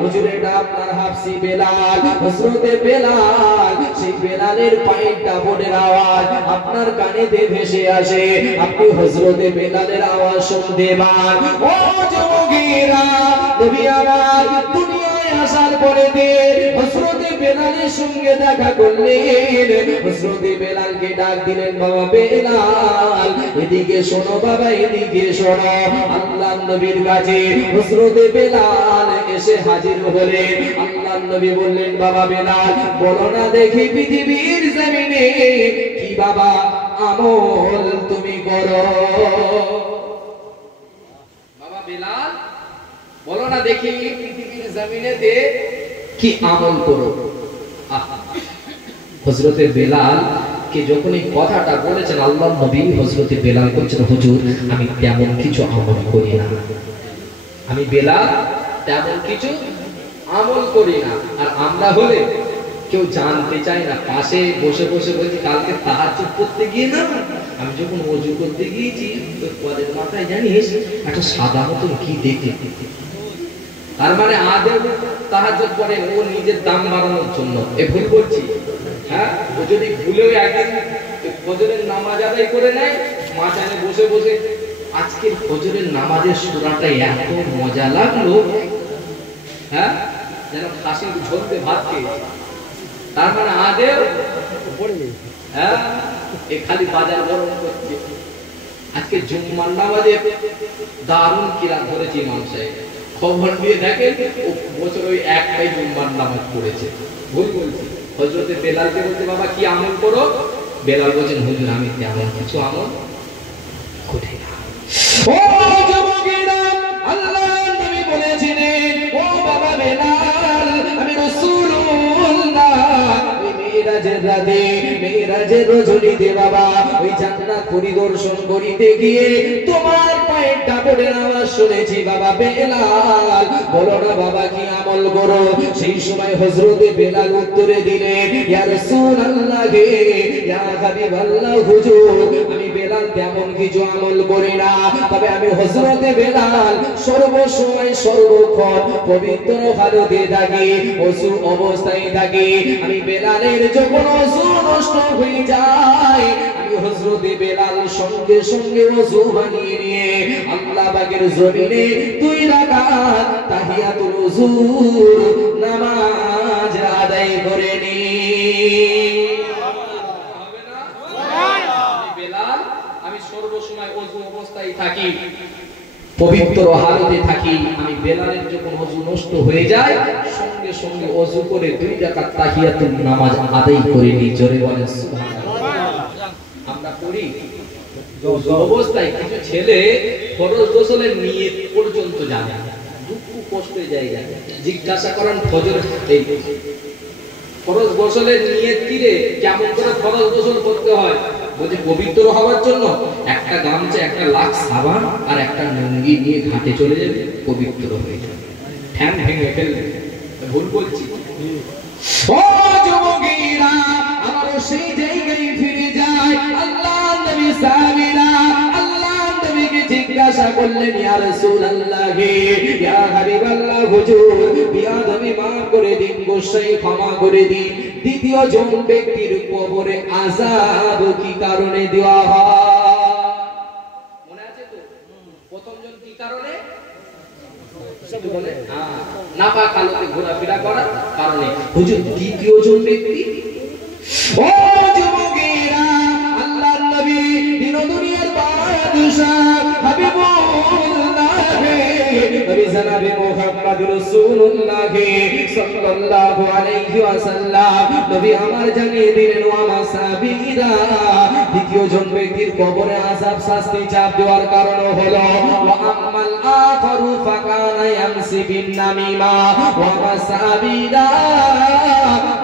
হুজুর এটা আপনার হাফসি বেলাল, হযরতে বেলাল, সেই বেলালের পায়ের দাপটের আওয়াজ আপনার কানেতে ভেসে আসে, আপনি হযরতে বেলালের আওয়াজ শুনতে পান। ও যুবকেরা, নবী আমার দুনিয়ায় আসার পরে হযরতে বেলালের সঙ্গে দেখা করলেন। হযরতে বেলালকে ডাক দিলেন, বাবা বেলাল এদিকে শোনো, বাবা এদিকে শোনো। আল্লাহর নবীর কাছে হযরতে বেলাল এসে হাজির হলেন। আল্লাহর নবী বললেন, বাবা বেলাল বলো না দেখি পৃথিবীর জমিনে কি বাবা আমল তুমি করো? বাবা বেলাল বলো না দেখি পৃথিবীর জমিনেতে কি আমল করো? হযরতে বেলাল কে যখন এই কথাটা বলেছেন আল্লাহর নবী, হযরতে বেলাল বলছেন, হুজুর আমি তেমন কিছু আমল করি না, আমি বেলাল তেমন কিছু আমল করি না। আর আমরা হলে কেউ জানতে চাই না, পাশে বসে বসে বলছি কালকে তাহাজ্জুদ করতে গিয়ে না আমি যখন ওযু করতে গিয়েছি তোর পদের মাথায় জানিস একটা সাদা মতন কি দেখে, তার মানে আদেও তাহাজ্জুদ পড়ে ও নিজের দাম বাড়ানোর জন্য। এ ভুল বলছি? হ্যাঁ, ও যদি ভুলেও একদিন ফজরের নামাজ আদায় করে নেয়, মাঝখানে বসে বসে আজকের ফজরের নামাজের সূরাটা এত মজা লাগলো, হ্যাঁ যেন খাসির ঝোলতে ভাত খেয়েছে, তার মানে আদেও হ্যাঁ এ খালি বাজার গরম করছে। আজকে জুম্মার নামাজে দারুণ কিরাত ধরেছে ইমাম সাহেব, খবর দিয়ে দেখেন ও বছর ওই একটাই জুম্মার নামাজ পড়েছে। ভুল বলছি? হযরতে বেলালকে বলতে, বাবা কি আমল করো? বেলাল বলেন, হুজুর আমি তেমন কিছু আমল করি না। ও যুবকেরা, আল্লাহর নবী বলেছিলেন, ও বাবা বেলাল আমি রাসূলুল্লাহ মেরাজের রাতে মেরাজের রজনীতে বাবা ওই জান্নাত পরিদর্শন করিতে গিয়ে তোমার পায়ের ডাবরের আওয়াজ শুনেছি বাবা বেলাল বলো না বাবা কি আমল করো সেই সময় হযরতে বেলাল উত্তরে দিলেন ইয়া রাসূলুল্লাহ হে ইয়া হাবিবাল্লাহ হুজুর আমি বেলাল তেমন কিছু আমল করি না তবে আমি হযরতে বেলাল সর্বসময় সর্বক্ষণ পবিত্র হালতে থাকি ওযু অবস্থায় থাকি আমি বেলালের যখন ওযু নষ্ট হয়ে যায় আমি হযরতে বেলাল সঙ্গে সঙ্গে ওযু বানিয়ে নিয়ে আল্লাহ পাকের জমিনে 2 রাকাত তাহিয়াতুল ওযু নামাজ আদায় করে নি হবে না আমি বেলাল আমি সর্বসময় ওযু অবস্থায় থাকি পবিত্র হালতে থাকি আমি বেলালের যখন ওযু নষ্ট হয়ে যায় সঙ্গে সঙ্গে ওযু করে 2 রাকাত তাহিয়াতুল নামাজ আদায় করে নি জোরে বলেন সুবহানাল্লাহ আমরা করি অবস্থায় কিছু ছেলে ফরজ গোসলের নিয়ত পর্যন্ত জানে না দুঃখ কষ্ট জায়গা জিজ্ঞাসা করেন ফজর এই ফরজ গোসলের নিয়ত কি রে কেমন করে ফরজ গোসল করতে হয় বলতে পবিত্র হওয়ার জন্য একটা গামছা একটা লাখ সাবান আর একটা লুঙ্গি নিয়ে ঘাটে চলে যাবে পবিত্র হয়ে যাবে ঠ্যাং ভেঙে ফেলবে ভুল বলছি ও যুবকেরা আমার সেই জায়গায় ফিরে যায় আল্লাহ নবী সাহাবীরা আল্লাহ নবীকে জিজ্ঞাসা করলেন ইয়া রাসূলুল্লাহ ইয়া হাবিবাল্লাহ হুজুর বিয়াদবি maaf করে দিন গোসাই ক্ষমা করে দিন দ্বিতীয় জন ব্যক্তির কবরে আযাব কি কারণে দেওয়া হয় মনে আছে তো প্রথম জন কি কারণে বলে নাপাক হালতে ঘোরাফেরা করার কারণে হুজুর দ্বিতীয় জন ব্যক্তি ও যুবকেরা আল্লাহর নবী দিন দুনিয়ার বাদশা হাবিবুল্লাহ নবী জনাবে মুহাম্মদ রাসূলুল্লাহ সাল্লাল্লাহু আলাইহি ওয়াসাল্লাম নবী আমার জানিয়ে দিলেন ওয়া মাসাবিরা দ্বিতীয় জন ব্যক্তির কবরে আযাব শাস্তি চাপ দেওয়ার কারণ হলো ওয়া আম্মাল আখারু ফাকানা ইয়ামসি বিন নামিমা ওয়া মাসাবিরা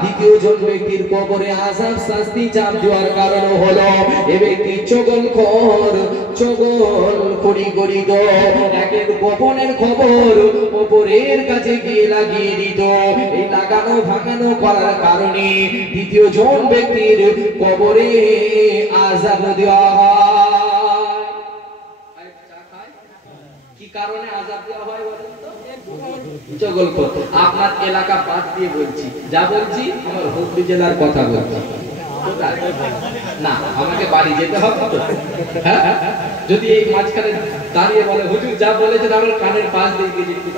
দ্বিতীয় জন ব্যক্তির কবরে আযাব শাস্তি চাপ দেওয়ার কারণ হলো এই ব্যক্তি চগলখড়ি করিত একের গোপনের খবর ওপরের কাছে গিয়ে লাগিয়ে দিত এই লাগানো ভাঙানো করার কারণে দ্বিতীয় জন ব্যক্তির কবরে আযাব দেওয়া হয় কি কারণে আযাব দেওয়া হয় বলেন তো চগলখড় আপনার এলাকা বাদ দিয়ে বলছি যা বলছি আমার হুগলি জেলার কথা বলছি না আমাকে বাড়ি যেতে হবে তো হ্যাঁ যদি এই মাঝখানে দাঁড়িয়ে বলে হুজুর যা বলেছেন আমার কানের পাশ দিয়ে গিয়ে একটু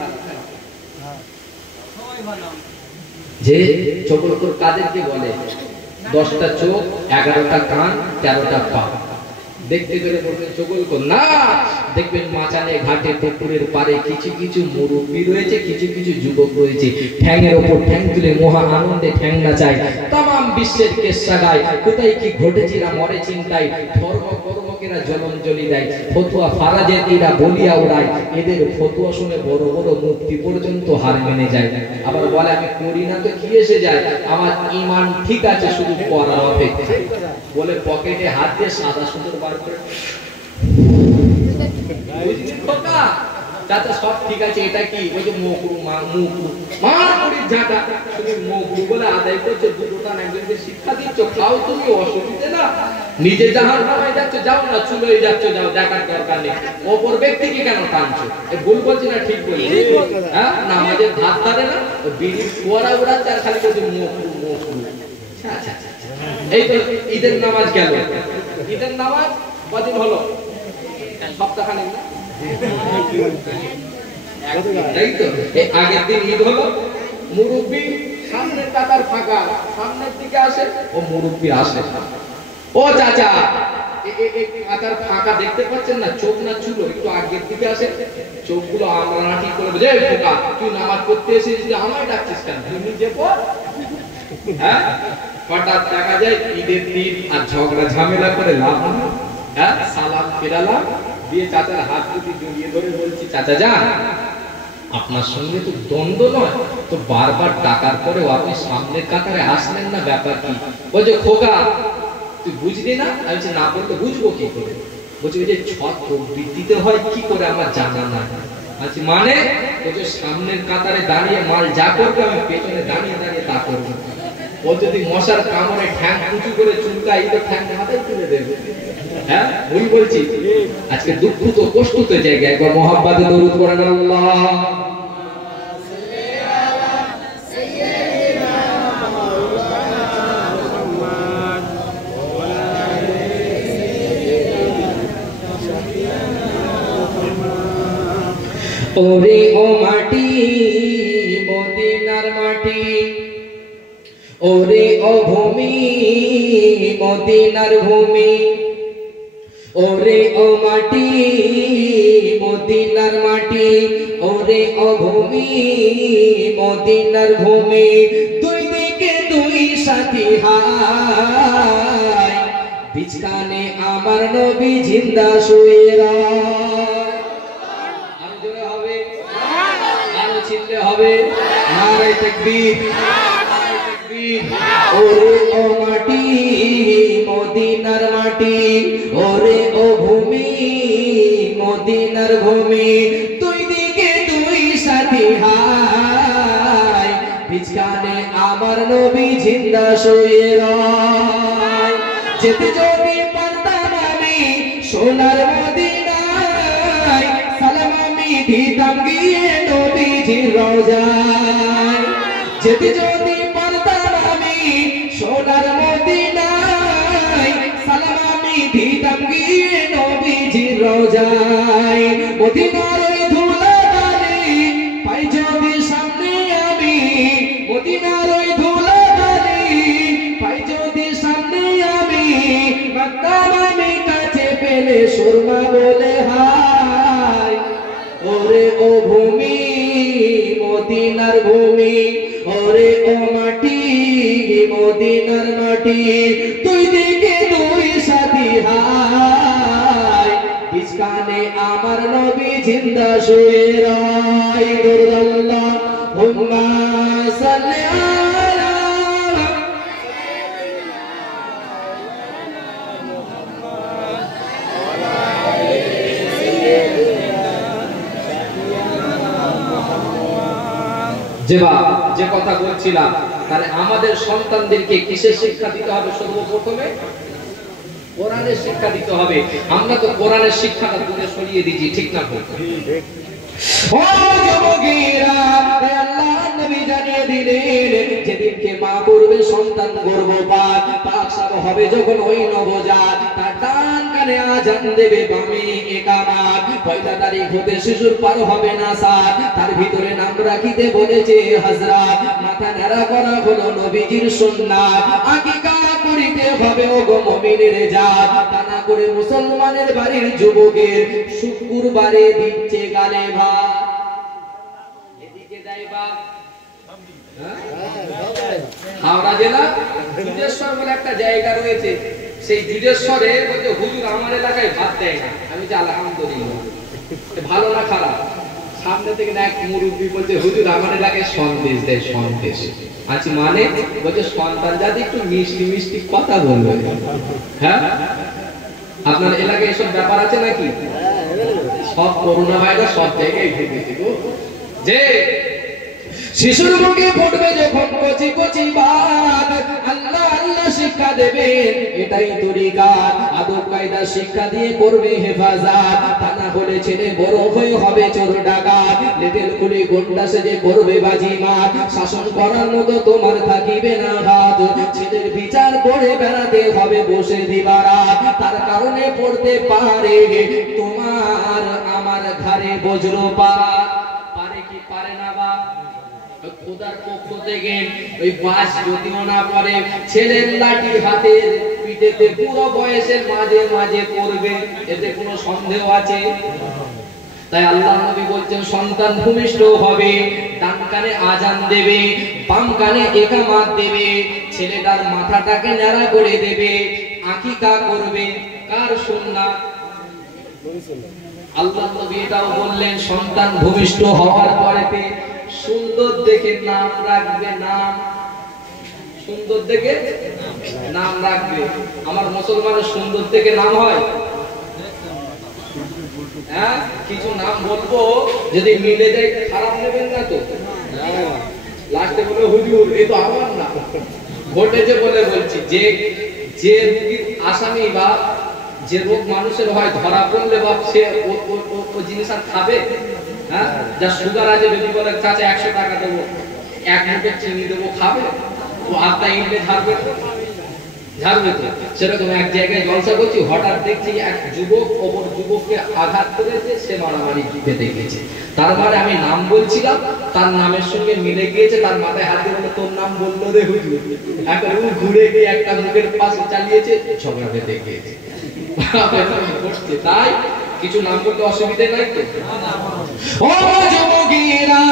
যে চগলখড় কাদেরকে বলে 10টা চোখ 11টা কান 13টা পা দেখতে গেলে বলবেন চগলখড় না দেখবেন মাচানে ঘাটে পুকুরের পারে কিছু কিছু মুরব্বি রয়েছে কিছু কিছু যুবক রয়েছে ঠ্যাঙের উপর ঠ্যাং তুলে মহা আনন্দে ঠ্যাং নাচায় तमाम বিশ্বের কেসা গায় কোথায় কি ঘটেছে না মরে চিন্তায় ধর্ম কর্মকেরা জলঞ্জলি দেয় ফতোয়া ফারাজের এরা বলিয়া উড়ায় এদের ফতোয়া শুনে বড় বড় মুফতি পর্যন্ত হার মেনে যায় আবার বলে আমি করি না তো কি এসে যায় আমার ঈমান ঠিক আছে শুধু পড়ার অপেক্ষা বলে পকেটে হাত দিয়ে সাদা সুন্দর বার করে বুঝলি খোকা চাচা সব ঠিক আছে এটা কি ওই যে মুখরু মারুড়ির ঝাঁটা তুমি মুখরু বলে আদায় করছো দুটোটা একজনকে শিক্ষা দিচ্ছ খাও তুমি অসুবিধে না নিজে জাহান্নামে যাচ্ছ যাও না চুলোয় যাচ্ছ যাও দেখার দরকার নেই অপর ব্যক্তিকে কেন টানছো এই ভুল বলছি না ঠিক বলছি হ্যাঁ নামাজের ধার ধারে না বিড়ি পোড়া উড়াচ্ছে আর খালি বলছে মুখরু আচ্ছা এই তো ঈদের নামাজ গেল ঈদের নামাজ কদিন হলো সপ্তাহখানেক না তাই তো আগের দিন ঈদ হলো মুরব্বি সামনের কাতার ফাঁকা সামনের দিকে আসে ও মুরব্বি আসে ও চাচা এই কাতার ফাঁকা দেখতে পাচ্ছেন না চোখ না চুলো একটু আগের দিকে আসে চোখগুলো আমরাটি করে বলে এই খোকা তুই নামাজ পড়তে এসেছিস আমায় ডাকছিস কেন তুই নিজে পড় হ্যাঁ হঠাৎ দেখা যায় ঈদের দিন আর ঝগড়া ঝামেলা করে লাভ না হ্যাঁ সালাম ফেরালাম দিয়ে চাচার হাত দুটি জড়িয়ে ধরে বলছি চাচা যান আপনার সঙ্গে তো দ্বন্দ্ব নয় তো বারবার টাকার পরেও আপনি সামনের কাতারে আসলেন না, ব্যাপার কি? বলছে খোকা তুই বুঝলি না? আমি বলছি না, বলতে বুঝবো কি করে? বলছে ওই যে ছট দিতে হয় কি করে আমার জানা না। আচ্ছা মানে? বলছে সামনের কাতারে দাঁড়িয়ে মাল যা করবে আমি পেছনে দাঁড়িয়ে দাঁড়িয়ে তা করবো। ও যদি মশার কামড়ে ঠ্যাং উঁচু করে চুলকাই তো ঠ্যাং মাথায় তুলে দেবে। হ্যাঁ ভুল বলছি? আজকে দুঃখ তো কষ্ট তো জায়গায় একবার মোহাম্মদে দরুদ পড়েন আল্লাহ। ওরে ও মাটি মদিনার মাটি, ওরে ও ভূমি মদিনার ভূমি, ওরে ও মাটি মদিনার মাটি, ওরে ও ভূমি মদিনার ভূমি, দুই দিকে দুই সাথী হায়, বিছখানে আমার নবী জিন্দা শুয়ে রয়। আরো জোরে হবে, আরো চিল্লে হবে, নারে তাকবীর, নারে তাকবীর। ওরে ও মাটি মদিনার মাটি, ওরে ও ভূমি মদিনার ভূমি, দুই দিকে দুই সাথী হায়, বিছখানে আমার নবী জিন্দা শুয়ে রয়। যেতে যদি পারতাম আমি সোনার মদিনায়, সালাম আমি দিতাম গিয়ে নবীজির রওজায়। যেতে যদি পারতাম আমি সোনার মদিনায়, সালাম আমি দিতাম গিয়ে নবীজির রওজায়। মদিনার ওই ধুলাবালি পাই যদি সামনে আমি, মদিনার ওই ধুলাবালি পাই যদি সামনে আমি, মাতাম আমি কাছে পেলে সুরমা বলে হায়। ওরে ও ভূমি মদিনার ভূমি, ওরে ও মাটি মদিনার মাটি, দুই দিকে দুই সাথী হায়, বিছখানে আমার নবী জিন্দা শুয়ে রয়। আল্লাহুম্মা সাল্লি আলা যে কথা বলছিলাম, তাহলে আমাদের সন্তানদেরকে কিসের শিক্ষা দিতে হবে? সর্বপ্রথমে কোরআনের শিক্ষা দিতে হবে। আমরা তো কোরআনের শিক্ষাটা দূরে সরিয়ে দিয়েছি, ঠিক না? ও যুবকেরা, আল্লাহর নবী জানিয়ে দিলেন যেদিনকে মা করবে সন্তান গর্ভপাত, পাকসাব হবে যখন ওই নবজাত, তার ডান কানে আজান দেবে, বামে ইকামাত। পয়লা তারিখ হতে শিশুর পার হবে না সাত, তার ভিতরে নাম রাখিতে বলেছে হযরত। মাথা নেড়া করা হলো নবীজির সুন্নাত, আকিকা করিতে হবে ও গো মুমিনের জাত। তা না করে মুসলমানের বাড়ির যুবকের শুক্রবারে দিচ্ছে গালে ভাত, এদিকে দেয় বাপ। হাওড়া জেলা দুধেশ্বর বলে একটা জায়গা রয়েছে, সেই দুধেশ্বরে বলতে হুজুর আমার এলাকায় ভাত দেয় না। আমি যে আলহামদুলিল্লাহ, ভালো না খারাপ? সামনে থেকে এক মুরব্বী বলছে হুজুর আমার এলাকায় সন্দেশ দেয়, সন্দেশ। আচ্ছা মানে? বলছে সন্তান যাতে একটু মিষ্টি মিষ্টি কথা বলবে। হ্যাঁ আপনার এলাকায় এসব ব্যাপার আছে নাকি? সব করোনা ভাইরাস সব জায়গায় ঘটেছে গো। যে শিশুর মুখে ফুটবে যখন কচি কচি বাত, আল্লাহ আল্লাহ শিক্ষা দেবেন, এটাই তরিকা। আদব কায়দা শিক্ষা দিয়ে করবে হেফাজত, তা না হলে ছেলে বড় হয়ে হবে চোর ডাকাত, লেটেল খুলে গোন্ডা সেজে করবে বাজিমাত। শাসন করার মতো তোমার থাকিবে না হাত, ছেলের বিচার করে বেড়াতে হবে বসে দিবারাত। তার কারণে পড়তে পারে তোমার আমার ঘরে বজ্রপাত। পারে কি পারে না বা? খোদার পক্ষ থেকে ওই বাস যদিও না পড়ে, ছেলের লাঠি হাতের পিঠেতে পুরো বয়সের মাঝে মাঝে পড়বে, এতে কোনো সন্দেহ আছে? তাই আল্লাহ নবী বলছেন সন্তান ভূমিষ্ঠ হবে, ডান কানে আজান দেবে, বাম কানে ইকামত দেবে, ছেলেটার মাথাটাকে ন্যাড়া করে দেবে, আকিকা করবে। কার সুন্নাত? আল্লাহ নবী এটাও বললেন সন্তান ভূমিষ্ঠ হওয়ার পরেতে সুন্দর দেখে নাম রাখবে, নাম সুন্দর দেখে নাম রাখবে। আমার মুসলমানের সুন্দর দেখে নাম হয়? হ্যাঁ, কিছু নাম বলবো যদি মিলে যায় খারাপ নেবেন না তো? লাস্টে বলে হুজুর এই তো আমার না, ঘটেছে বলে বলছি। যে যে রোগীর আসামি বা যে রোগ মানুষের হয় ধরা পড়লে বা সে ও জিনিস আর খাবে? হ্যাঁ, যা সুগার আছে যদি বলে চাচা 100 টাকা দেবো, এক মুঠো চিনি দেবো, খাবে? ও আত্মা ইনলে ঝাড়বে তো? ঝাড়বে তো। সেরকম এক জায়গায় জলসা করছি, হঠাৎ দেখছি এক যুবক অপর যুবককে আঘাত করেছে, সে মারামারি পেতে গেছে। তার মানে আমি নাম বলছিলাম, তার নামের সঙ্গে মিলে গিয়েছে, তার মাথায় হাত দিয়ে বলে তোর নাম বললো রে হুজুর। এখন ও ঘুরে গিয়ে একটা মুখের পাশে চালিয়েছে, ঝগড়া পেতে গিয়েছে। তাই কিছু নাম করতে অসুবিধা নাই তো? ও যুবকেরা,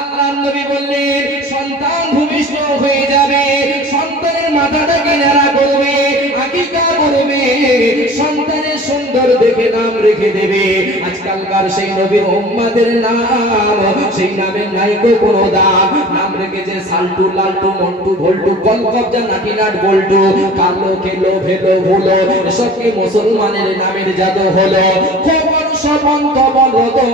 আল্লাহর নবী বললেন সন্তান ভূমিষ্ঠ হয়ে যাবে, সন্তানের মাথাটাকে নেড়া করবে, আকিকা করবে, সন্তানের সুন্দর দেখে নাম রেখে দেবে। আজকালকার সেই নবীর উম্মতের নাম, সেই নামের নাই কোনো দাম। নাম রেখেছে সাল্টু, লালটু, মন্টু, ভল্টু, কলকবজা, নাটিনাট, বল্টু, কালো, খেলো, ভেলো, ভুলো, এসব কি মুসলমানের নামের জাদু হলো? খবর সবন্ত বলরতন,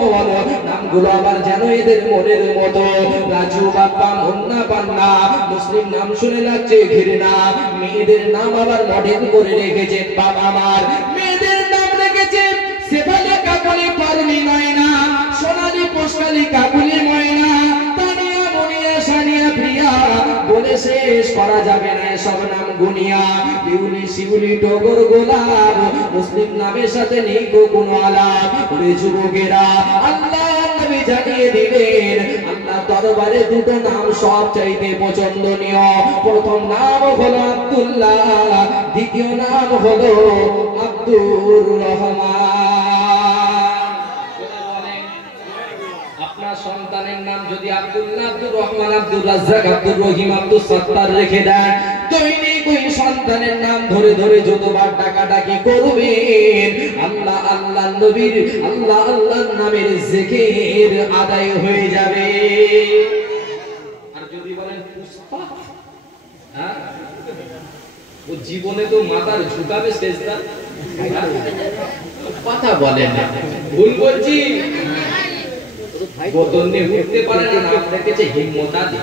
নামগুলো আবার যেন এদের মনের মতো। রাজু, বাপ্পা, মুন্না, পান্না, মুসলিম নাম শুনে লাগছে ঘৃণা। মেয়েদের নাম আবার মডেল করে রেখেছেন বাবা আমার। মেয়েদের নাম রেখেছেন সেফালি, কাকলি, পারুলি, নয়না, সোনালি, পোস্টালি, কাকুলি, ময়না, তানিয়া, মনিয়া, সানিয়া, প্রিয়া, বলে শেষ করা যাবে না সব নাম গুনিয়া। বিউলি, শিউলি, টগর, গোলাপ, মুসলিম নামের সাথে নেই কোনো আলাপ। ওরে যুবকেরা, আল্লাহ নবী জানিয়ে দিলেন আল্লাহ দরবারে দুটো নাম সব চাইতে পছন্দনীয়। প্রথম নাম হলো আব্দুল্লাহ, দ্বিতীয় নাম হলো আব্দুর রহমান। আপনার সন্তানের নাম যদি আব্দুল্লাহ, আব্দুর রহমান, আব্দুর রাজ্জাক, আব্দুর রহিম, আব্দুল সত্তার রেখে দেন, দৈনিক ওই সন্তানের নাম ধরে ধরে যতবার ডাকাডাকি করবেন, আল্লাহ আল্লাহ নবীর আল্লাহ আল্লাহ নামের জিকির আদায় হয়ে যাবে। আর যদি বলেন পুষ্পা, হ্যাঁ, ও জীবনে তো মাথার ঝুঁকাবে সেজদা, কথা বলেন না, ভুল বলছি। বোতল নিয়ে উঠতে পারে না, নাম রেখেছে হিম্মত আলী।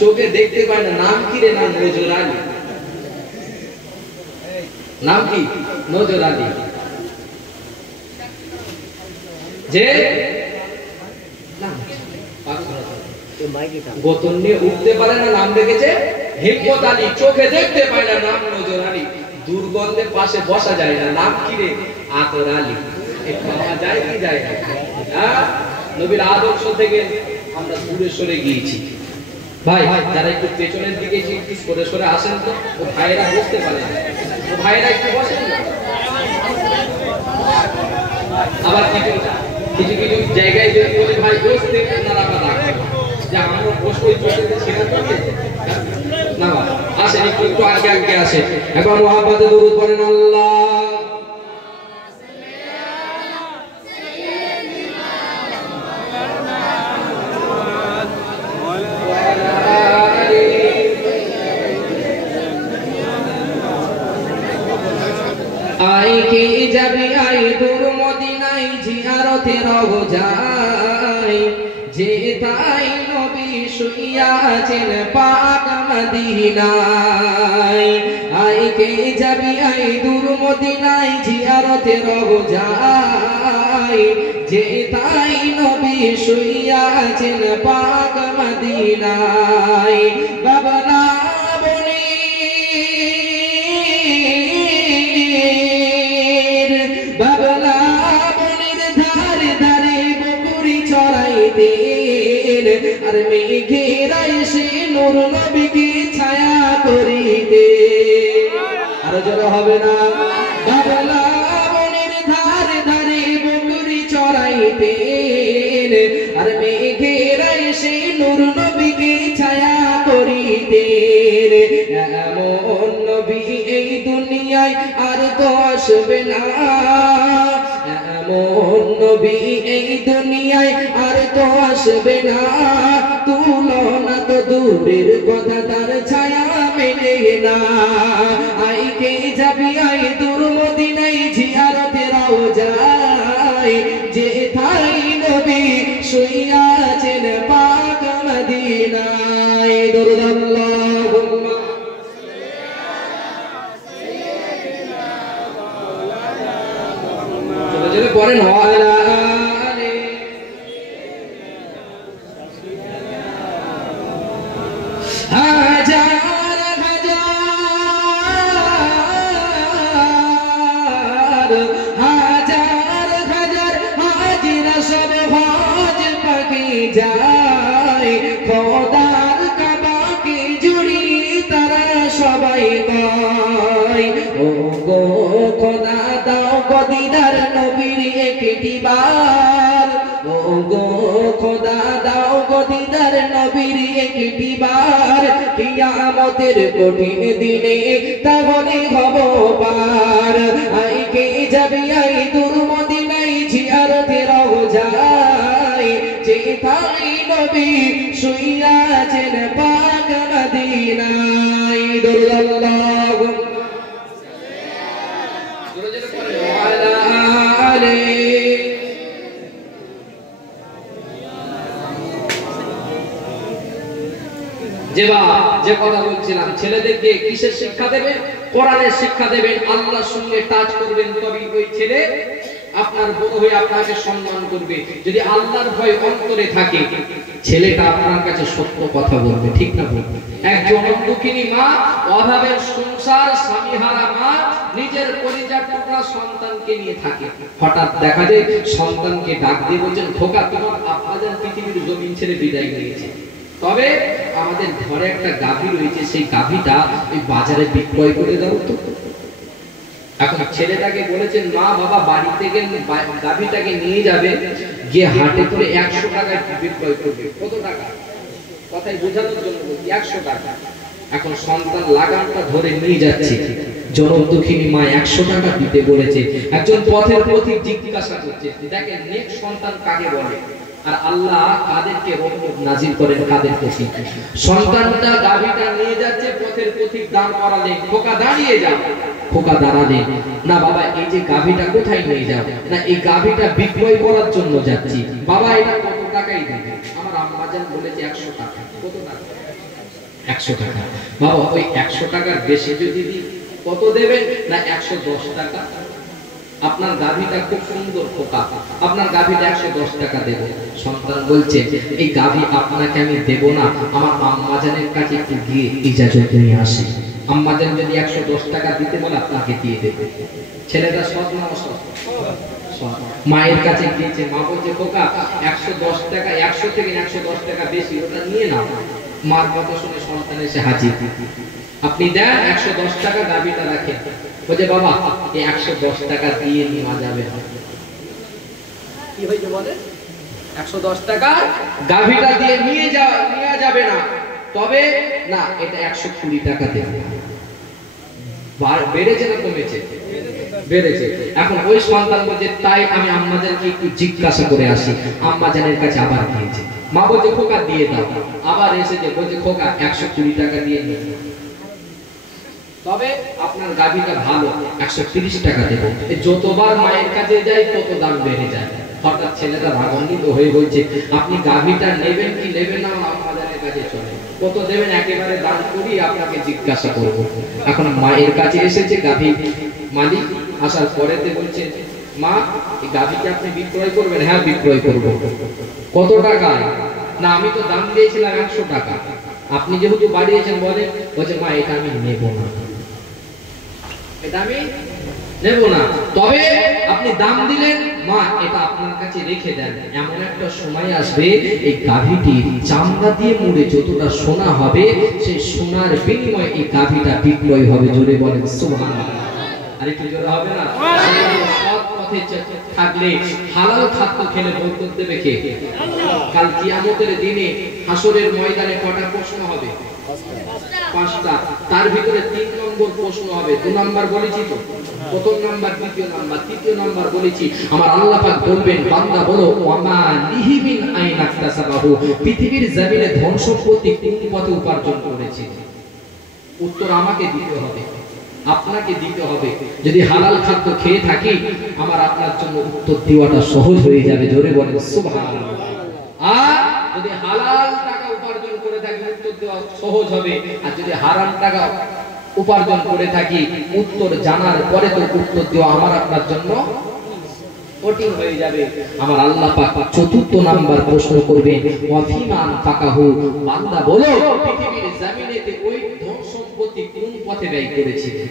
চোখে দেখতে পায় না, নাম কি রে? নাম নজর আলী। নাম কি? নজর আলী। যে বোতল নিয়ে উঠতে পারে না, নাম রেখেছে হিম্মত আলী। চোখে দেখতে পায় না, নাম নজর আলী। দুর্গন্ধের পাশে বসা যায় না, নাম কি রে? আতর আলী। পাওয়া যায় কি যায় না? নবীর আদর্শ থেকে আমরা দূরে সরে গিয়েছি। ভাই যারা একটু পেছনের দিকে একটু সরে সরে আসেন তো, ও ভাইরা বসতে পারে না, ও ভাইরা একটু বসেন না। আবার কিছু কিছু কিছু জায়গায় যদি বলে ভাই বসতে, আপনারা রাখবেন যে আমরা বসবো, সেটা করবে না। আসেন একটু একটু আগে আগে আসেন। এখন মহাব্বতে দরুদ পড়েন আল্লাহ। আই কে যাবি আই দূর মদিনায়, জিয়ারতে রওজায়, যে তাই নবী শুইয়া আছেন পাক মদিনায়। আই কে যাবি আই দূর মদিনায়, জিয়ারতে রওজায়, যে তাই নবী শুইয়া আছেন পাক মদিনায়। বাবনা আর মেঘেরা এসে নূর নবীকে ছায়া করিতে, আরো জোরে হবে না? বাবলা বনের ধারে ধারে বকরি চড়াইতেন, আর মেঘেরা এসে নূর নবীকে ছায়া করিতেন। এমন নবী এই দুনিয়ায় আর তো আসবে না, এমন নবী এই দুনিয়ায় আর তো আসবে না, তুলনা তো দূরের কথা তার ছায়া মেলে না। আই কে যাবি আই দূর মদিনায় জিয়ারতে রওজায়, যে ঠাই নবী শুইয়া আছেন পাক মদিনায়। দরুদ আল্লাহুম্মা জোরে পড়েন ওয়ালা আলি হাজার হাজার হাজার হাজিরা সব হজ পাখি যায়, খোদার কাবাকে জুড়ি তারা সবাই কয়, ও গো খোদা দাও গদিদার নবীর একটি বার, ও গো খোদা দাও গদিদার নবীর একটি বার, কিয়ামতের কঠিন দিনে তাহলে হব পার। আই কে যাবি আই দূর মদিনায় জিয়ারতে রওজায়, যে ঠাই নবী শুইয়া আছেন পাক মদিনায়। দরুদ আল্লাহুম্মা ওয়ালা আলি যে কথা বলছিলাম, ছেলেদেরকে কিসের শিক্ষা দেবেন? কোরআনের শিক্ষা দেবেন। আল্লাহর সঙ্গে টাচ করবেন, তবেই ওই ছেলে আপনার বড় হয়ে আপনাকে সম্মান করবে। যদি আল্লাহর ভয় অন্তরে থাকে, ছেলেটা আপনার কাছে সত্য কথা বলবে, ঠিক না বলবে? একজন দুঃখিনী মা, অভাবের সংসার, স্বামীহারা মা, নিজের কলিজার টুকরা সন্তানকে নিয়ে থাকে। হঠাৎ দেখা যায় সন্তানকে ডাক দিয়ে বলছেন, খোকা তোমার আব্বাজান পৃথিবীর জমিন ছেড়ে বিদায় নিয়েছে, তবে আমাদের ঘরে একটা গাভী রয়েছে, সেই গাভীটা ওই বাজারে বিক্রয় করে দাও তো। এখন ছেলেটাকে বলেছেন, মা বাবা বাড়ি থেকে গাভীটাকে নিয়ে যাবে, গিয়ে হাটে করে 100 টাকায় বিক্রয় করবে। কত টাকা? কথাই বোঝানোর জন্য বলছি, 100 টাকা। এখন সন্তান লাগামটা ধরে নিয়ে যাচ্ছে, জনম দুঃখিনী মা 100 টাকা দিতে বলেছে। একজন পথের পথিক জিজ্ঞাসা করছে, দেখেন নেক সন্তান কাকে বলে? আর আল্লাহ কাদেরকে রহমত নাজিল করেন, কাদের প্রতি? সন্তানটা গাভীটা নিয়ে যাচ্ছে, পথের পথিক দাঁড় করালেন, খোকা দাঁড়িয়ে যাও। খোকা দাঁড়ালেন না, বাবা এই যে গাভীটা কোথায় নিয়ে যাও? না, এই গাভীটা বিক্রয় করার জন্য যাচ্ছি। বাবা এটা কত টাকাই দেবে? আমার আম্মাজান বলেছে 100 টাকা। কত টাকা? 100 টাকা। বাবা ওই 100 টাকার বেশি যদি দিই কত দেবেন? না 110 টাকা। আপনার গাভীটা খুব সুন্দর খোকা, আপনার গাভীটা 110 টাকা দেব। সন্তান বলছে, এই গাভী আপনাকে আমি দেব না, আমার আম্মাজানের কাছে একটু গিয়ে ইজাজত নিয়ে আসি। আম্মাজান যদি 110 টাকা দিতে বলে আপনাকে দিয়ে দেবে। ছেলেটা সৎ না অসৎ? মায়ের কাছে গিয়েছে, মা বলছে, খোকা 110 টাকা, 100 থেকে 110 টাকা বেশি, ওটা নিয়ে নাও। মার কথা শুনে সন্তান এসে হাজির, আপনি দেন 110 টাকা, গাভীটা রাখেন। বলছে, বাবা এই 110 টাকা দিয়ে নেওয়া যাবে না। কি হয়েছে বলে? 110 টাকা গাভীটা দিয়ে নিয়ে যাবে না, তবে না এটা 120 টাকা দেবে। বেড়েছে না কমেছে? বেড়েছে। এখন ওই সন্তান বলছে, তাই আমি আম্মাজানকে একটু জিজ্ঞাসা করে আসি। আম্মাজানের কাছে আবার গিয়েছে, মা বলছে, খোকা দিয়ে দাও। আবার এসেছে, বলছে, খোকা 120 টাকা দিয়ে নিয়ে, তবে আপনার গাভীটা ভালো, 130 টাকা দেব। যতবার মায়ের কাছে যায় তত দাম বেড়ে যায়। হঠাৎ ছেলেটা রাগান্বিত হয়ে বলছে, আপনি গাভীটা নেবেন কি নেবেন না? আমাদের কাছে চলে, কত দেবেন? একেবারে দান করি, আপনাকে জিজ্ঞাসা করব। এখন মায়ের কাছে এসেছে গাভী মালিক, আসার পরেতে বলছে, মা এই গাভীকে আপনি বিক্রয় করবেন? হ্যাঁ বিক্রয় করব। কত টাকা? না আমি তো দাম দিয়েছিলাম 100 টাকা, আপনি যেহেতু বাড়িয়েছেন বলেন। বলছে, মা এটা আমি নেব না, এটা আমি নেব না, তবে আপনি দাম দিলেন, মা এটা আপনার কাছে রেখে দেন। এমন একটা সময় আসবে এই গাভীটির চামড়া দিয়ে মুড়ে যতটা সোনা হবে, সেই সোনার বিনিময়ে এই গাভীটা বিক্রয় হবে। জোরে বলেন সুবহানাল্লাহ। আর একটু জোরে হবে না? সৎ পথে থাকলে হালাল খাদ্য খেলে বরকত দেবে কে? কাল কিয়ামতের দিনে হাসরের ময়দানে কটা প্রশ্ন হবে? 5টা। তার ভিতরে 3 নম্বর উপর প্রশ্ন হবে। 2 নাম্বার বলেছি তো, প্রথম নাম্বার, দ্বিতীয় নাম্বার, তৃতীয় নাম্বার বলেছি। আমার আল্লাহ পাক বলবেন, বান্দা বলো ওয়ামা লিহিমিন আইনা তাসাবাহু, পৃথিবীর জমিনে ধন সম্পত্তি কোন পথে উপার্জন করেছে? উত্তর আমাকে দিতে হবে, আপনাকে দিতে হবে। যদি হালাল খাদ্য খেয়ে থাকি, আমার আপনার জন্য উত্তর দেওয়াটা সহজ হয়ে যাবে। জোরে বলেন সুবহানাল্লাহ। আর যদি হালাল টাকা উপার্জন করে থাকি, উত্তর দেওয়া সহজ হবে। আর যদি হারাম টাকা উপার্জন করে থাকি, উত্তর জানার পরে তো উত্তর দেওয়া আমার আপনার জন্য কঠিন হয়ে যাবে। আমার আল্লাহ পাক চতুর্থ নাম্বার প্রশ্ন করবেন, ওয়াফিমান ফাকাহু, বান্দা বলো পৃথিবীর জমিনেতে ওই ধন সম্পত্তি কোন পথে ব্যয় করেছিলে?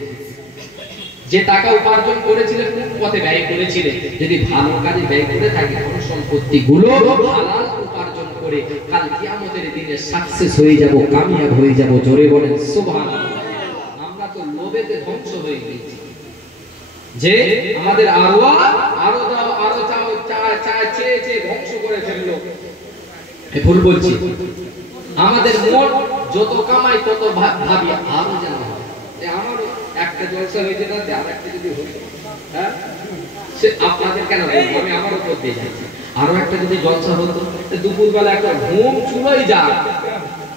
যে টাকা উপার্জন করেছিলে কোন পথে ব্যয় করেছিলে? যদি ভালো কাজে ব্যয় করে থাকি, ধন সম্পত্তি গুলো হালাল উপার্জন করে কাল কিয়ামতের দিনে সাকসেস হয়ে যাব, কামিয়াব হয়ে যাব। জোরে বলেন সুবহানাল্লাহ। আমরা তো লোভেতে ধ্বংস হয়ে গেছি, যে আমাদের আরো দাও, আরো চাও, চেয়ে ধ্বংস করে ফেললো। ভুল বলছি? আমাদের মন যত কামাই তত ভাবি আরো যেন আমার একটা জলসা হয়েছে না, আর একটা যদি হতো, হ্যাঁ সে আপনাদের কেন বলবো, আমি আমার উপর দিয়ে যাচ্ছি। আরো একটা যদি জলসা হতো, দুপুরবেলা একটা ঘুম চুলোই যা,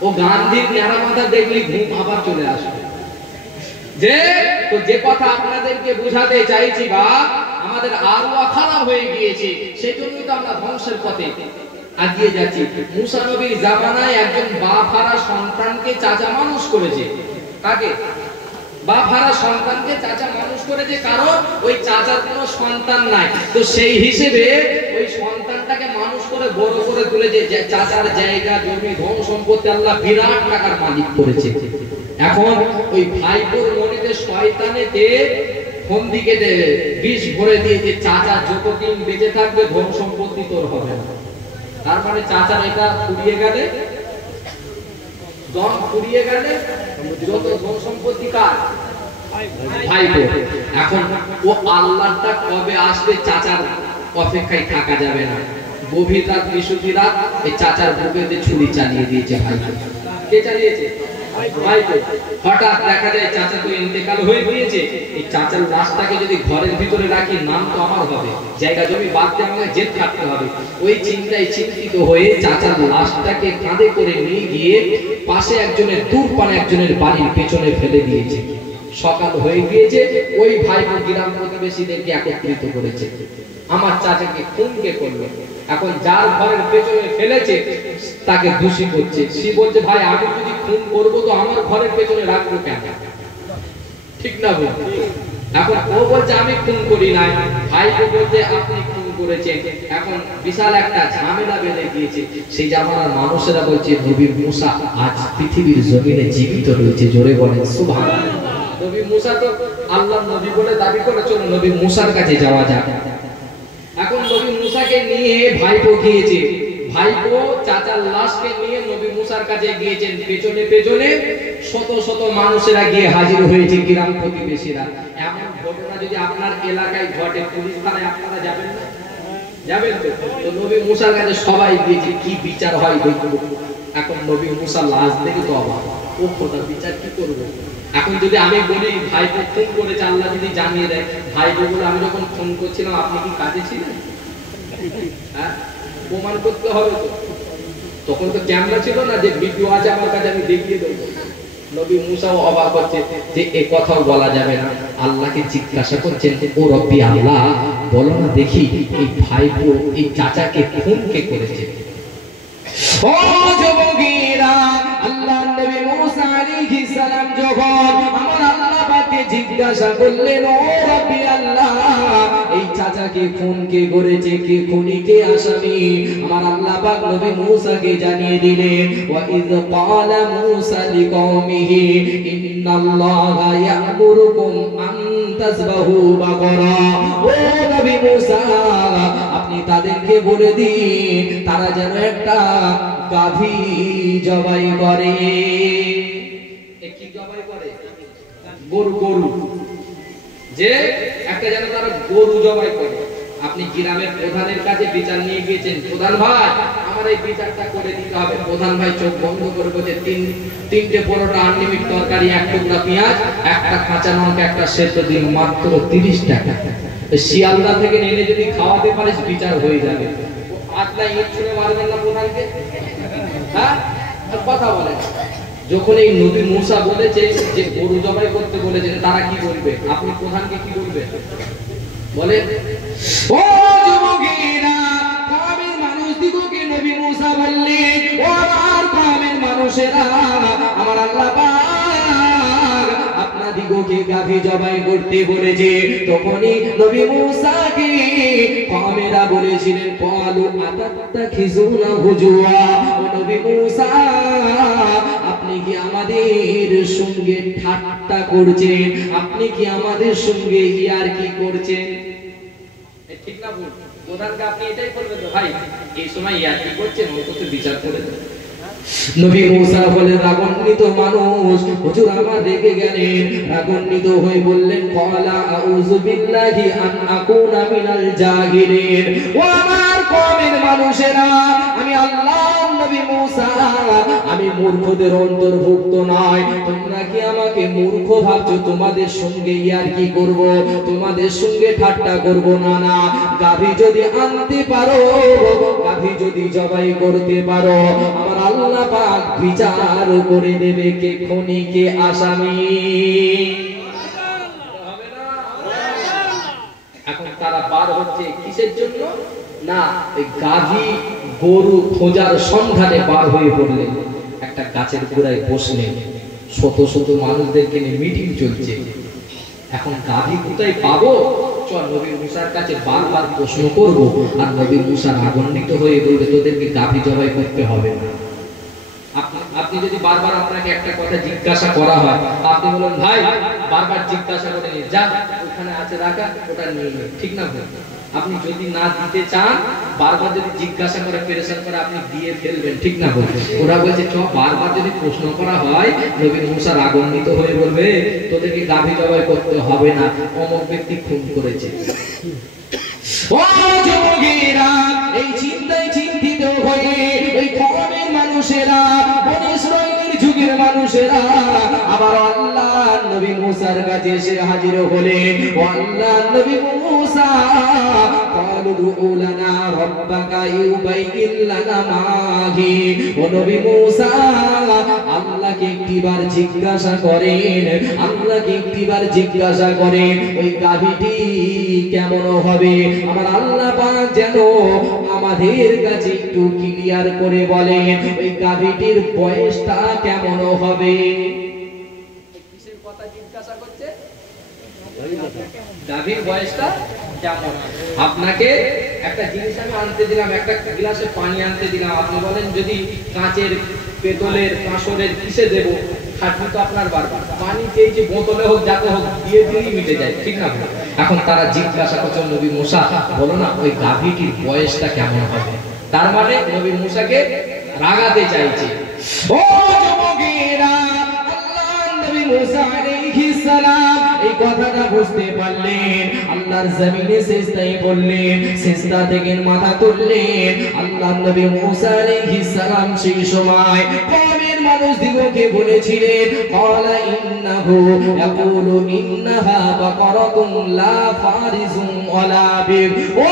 ও গান্ধীর ন্যাড়া মাথা দেখলে ঘুম আবার চলে আসবে। যে কথা আপনাদেরকে বোঝাতে চাইছি, বা আমাদের আরো খারাপ হয়ে গিয়েছে, সেই জন্যই তো আমরা ধ্বংসের পথে আগিয়ে যাচ্ছি। মুসা নবীর জামানায় একজন বাপ হারা সন্তানকে চাচা মানুষ করেছে। কাকে? বাপ হারা সন্তানকে চাচা মানুষ করেছে, কারণ ওই চাচার কোনো সন্তান নাই। তো সেই হিসেবে ওই সন্তানটাকে মানুষ করে বড় করে তুলেছে। যে চাচার জায়গা, জমি, ধন সম্পত্তি আল্লাহ বিরাট টাকার মালিক করেছে। এখন ওই ভাইপোর মনেতে শয়তানেতে ফন্দি কেটে বিষ ভরে দিয়েছে, চাচা যতদিন বেঁচে থাকবে ধন সম্পত্তি তোর হবে না। তার মানে চাচার এটা ফুরিয়ে গেলে, দম ফুরিয়ে গেলে যত ধন সম্পত্তি কার? ভাইপো। এখন ও আল্লাহটা কবে আসবে চাচার অপেক্ষায় থাকা যাবে না। গভীর রাত, বিশুদ্ধি রাত, এই চাচার বুকেতে ছুরি চালিয়ে দিয়েছে ভাইপো। কে চালিয়েছে? ভাইপো। হঠাৎ দেখা যায় চাচা তো ইন্তেকাল হয়ে গিয়েছে, এই চাচার লাশটাকে যদি ঘরের ভিতরে রাখি, নাম তো আমার হবে, জায়গা জমি বাদ দিয়ে আমাকে জেদ কাটতে হবে। ওই চিন্তায় চিন্তিত হয়ে চাচার লাশটাকে কাঁধে করে নিয়ে গিয়ে পাশে একজনের, দূর পানে একজনের বাড়ির পেছনে ফেলে দিয়েছে। সকাল হয়ে গিয়েছে, ওই ভাইপো গ্রাম প্রতিবেশীদেরকে একত্রিত করেছে, আমার চাচাকে খুন কে করলো। এখন যার ঘরের পেছনে ফেলেছে তাকে দোষী করছে। সে বলছে, ভাই আমি যদি খুন করবো তো আমার ঘরের পেছনে রাখবো কেন? ঠিক না বল? এখন ও বলছে আমি খুন করি নাই, ভাইপো বলছে আপনি খুন করেছেন। এখন বিশাল একটা ঝামেলা বেঁধে গিয়েছে। সেই জামানার মানুষেরা বলছে নবী মুসা আজ পৃথিবীর জমিনে জীবিত রয়েছে। জোরে বলেন সুবহানাল্লাহ। নবী মুসা তো আল্লাহর নবী বলে দাবি করে, চলো নবী মুসার কাছে যাওয়া যাক। এখন নবী মুসাকে নিয়ে ভাইপো গিয়েছে, ভাইপো চাচার লাশকে নিয়ে নবী মুসার কাছে গিয়েছেন। পেছনে পেছনে শত শত মানুষেরা গিয়ে হাজির হয়েছে, গ্রাম প্রতিবেশীরা। এমন ঘটনা যদি আপনার এলাকায় ঘটে, পুলিশ থানায় আপনারা যাবেন না? যাবেন তো? তো নবী মুসার কাছে সবাই গিয়েছে, কি বিচার হয় দেখবো। এখন নবী মুসা লাশ দেখে তো অবাক, ও খোদা বিচার কি করবো? এখন যদি আমি বলি ভাইপো ফোন করেছে, আল্লাহ যদি জানিয়ে দেয়, ভাইপো বলে আমি যখন ফোন করছিলাম আপনি কি কাজে ছিলেন? হ্যাঁ, প্রমাণ করতে হবে তো। তখন তো ক্যামেরা ছিল না যে ভিডিও আছে আমার কাছে আমি দেখিয়ে দেবো। নবী মুসাও অবাক হচ্ছে যে এ কথাও বলা যাবে না। আল্লাহকে জিজ্ঞাসা করছেন, ও রব্বি আল্লাহ, বলো না দেখি এই ভাইপো, এই চাচাকে খুন কে করেছে? ও যুবকেরা, আল্লাহর নবী মুসা আলাইহিস সালাম যখন আমার আল্লাহ পাককে জিজ্ঞাসা করলেন, ও রব্বি আল্লাহ, এই চাচাকে খুন কে করেছে, কে খুনি, কে আসামি? আমার আল্লাহ পাক নবী মুসাকে জানিয়ে দিলেন, ওয়া ইয ক্বালা মুসা লিকওমিহি ইন্নাল্লাহা ইয়া'মুরুকুম আন তাযবাহু বাকরা। ও নবী মুসা, আপনি তাদেরকে বলে দিন তারা যেন একটা গাভী জবাই করে। কি জবাই করে? গরু। গরু, যে একটা যেন তারা গরু জবাই করে। আপনি গ্রামের প্রধানের কাছে বিচার নিয়ে গিয়েছেন, প্রধান ভাই আমার আমার এই বিচারটা করে দিতে হবে। প্রধান ভাই চোখ বন্ধ করে বলছে তিনটে পরোটা আনলিমিট তরকারি, এক টুকরা পেঁয়াজ, একটা কাঁচা লঙ্কা, একটা সেদ্ধ ডিম, মাত্র 30 টাকা। শিয়ালদা থেকে এনে যদি খাওয়াতে পারিস বিচার হয়ে যাবে। আটলা ইট ছুঁড়ে মারবেন না প্রধানকে? হ্যাঁ, কথা বলেন। যখন এই নবী মুসা বলেছে যে গরু জবাই করতে বলেছে, তারা কি বলবে? আপনি প্রধানকে কি বলবেন বলে? ও যুবকেরা, কওমের মানুষদিগকে নবী মুসা বললেন, ও আমার কওমের মানুষেরা, আমার আল্লাহ পাক আপনাদিগকে গাভী জবাই করতে বলেছে। তখনই নবী মুসাকে কওমেরা বলেছিলেন, ক্বালু আতাত্তাখিজুনা হুজুয়া, ও নবী মুসা, আপনি কি আমাদের সঙ্গে ঠাট্টা করছেন? আপনি কি আমাদের সঙ্গে ইয়ারকি করছেন? ঠিক না ভুল? প্রধানকে আপনি এটাই বলবেন তো, ভাই এই সময় ইয়ারকি করছেন, ওই তো বিচার করে দেন। নবী মুসা বলেন, রাগান্বিত মানুষ, হুজুর আমার রেগে গেলেন, রাগান্বিত হয়ে বললেন, ক্বালা আউযু বিল্লাহি আন আকুনা মিনাল জাহিলিন, ও আমার কওমের মানুষেরা, আমি আল্লাহ নবী মুসা, আমি মূর্খদের অন্তর্ভুক্ত নয়। তোমরা কি আমাকে মূর্খ ভাবছো? তোমাদের সঙ্গে ইয়ারকি করব, তোমাদের সঙ্গে ঠাট্টা করব না। না, গাভী যদি আনতে পারো, গাভী যদি জবাই করতে পারো, আমার আল্লাহ পাক বিচার করে দেবে কে খুনি কে আসামি। এখন তারা বার হচ্ছে কিসের জন্য? না, এই গাভী গরু খোঁজার সন্ধানে বার হয়ে পড়লেন। একটা গাছের গোড়ায় বসলেন, শত শত মানুষদেরকে নিয়ে মিটিং চলছে। এখন গাভী কোথায় পাবো? চল নবী মুসার কাছে বারবার প্রশ্ন করব, আর নবী মুসা রাগান্বিত হয়ে বলবে, তোদেরকে গাভী জবাই করতে হবে না। আপনি যদি বারবার আপনাকে একটা কথা জিজ্ঞাসা করা হয়, আপনি বলেন, ভাই বারবার জিজ্ঞাসা করে নিয়ে যা, ওখানে আছে রাখা, ওটা নিয়ে নে, ঠিক না? আপনি যদি না দিতে চান, বারবার যদি জিজ্ঞাসা করে পেরেশান করে, আপনি দিয়ে ফেলবেন, ঠিক না? ওরা বলছে চ, বারবার যদি প্রশ্ন করা হয়, নবী মুসা রাগান্বিত হয়ে বলবে, তোদেরকে গাভী জবাই করতে হবে না, অমুক ব্যক্তি খুন করেছে। ও যুবকেরা, এই চিন্তায় চিন্তিত হয়ে ওই কওমের মানুষেরা, বনী ইসরাঈলের যুগের মানুষেরা আবার আল্লাহ নবী মুসার কাছে এসে হাজির হলেন। ও আল্লাহ নবী মুসা, ক্বালু দুউ লানা রাব্বাকা ইউবাইয়িন লানা মাহি, ও নবী মুসা, আল্লাহকে একটিবার জিজ্ঞাসা করেন, আল্লাহকে একটিবার জিজ্ঞাসা করেন, ওই গাভীটি কেমন হবে? আমার আল্লাহ পাক যেন আমাদের কাছে একটু ক্লিয়ার করে বলেন, ওই গাভীটির বয়সটা কেমন হবে? কিসের কথা জিজ্ঞাসা করছে? গাভীর বয়সটা কেমন? আপনাকে একটা জিনিস আমি আনতে দিলাম, একটা গ্লাসে পানি আনতে দিলাম, আপনি বলেন যদি কাঁচের, পেতলের, কাঁসরের, কিসে দেব? খাটনি তো আপনার বারবার, পানি চেয়েছি বোতলে হোক, যাতে হোক, দিয়ে দিলেই মিটে যায়, ঠিক না? এখন তারা জিজ্ঞাসা করছে, নবী মুসা বলো না, ওই গাভীটির বয়সটা কেমন হবে? তার মানে নবী মুসাকে রাগাতে চাইছে। ও যুবকেরা, আল্লাহ নবী মুসা আলাইহিস সালাম এই কথাটা বুঝতে পারলেন, আল্লাহর জমিনে সিজদায় পড়লেন, সিজদা থেকে মাথা তুললেন। আল্লাহ নবী মুসা আলাইহিস সালাম সেই সময় কওমের মানুষদিগকে বলেছিলেন, ক্বালা ইন্নাহু ইয়াকুলু ইন্নাহা বাকারাতুন লা ফারিজুন ওয়ালা বির। ও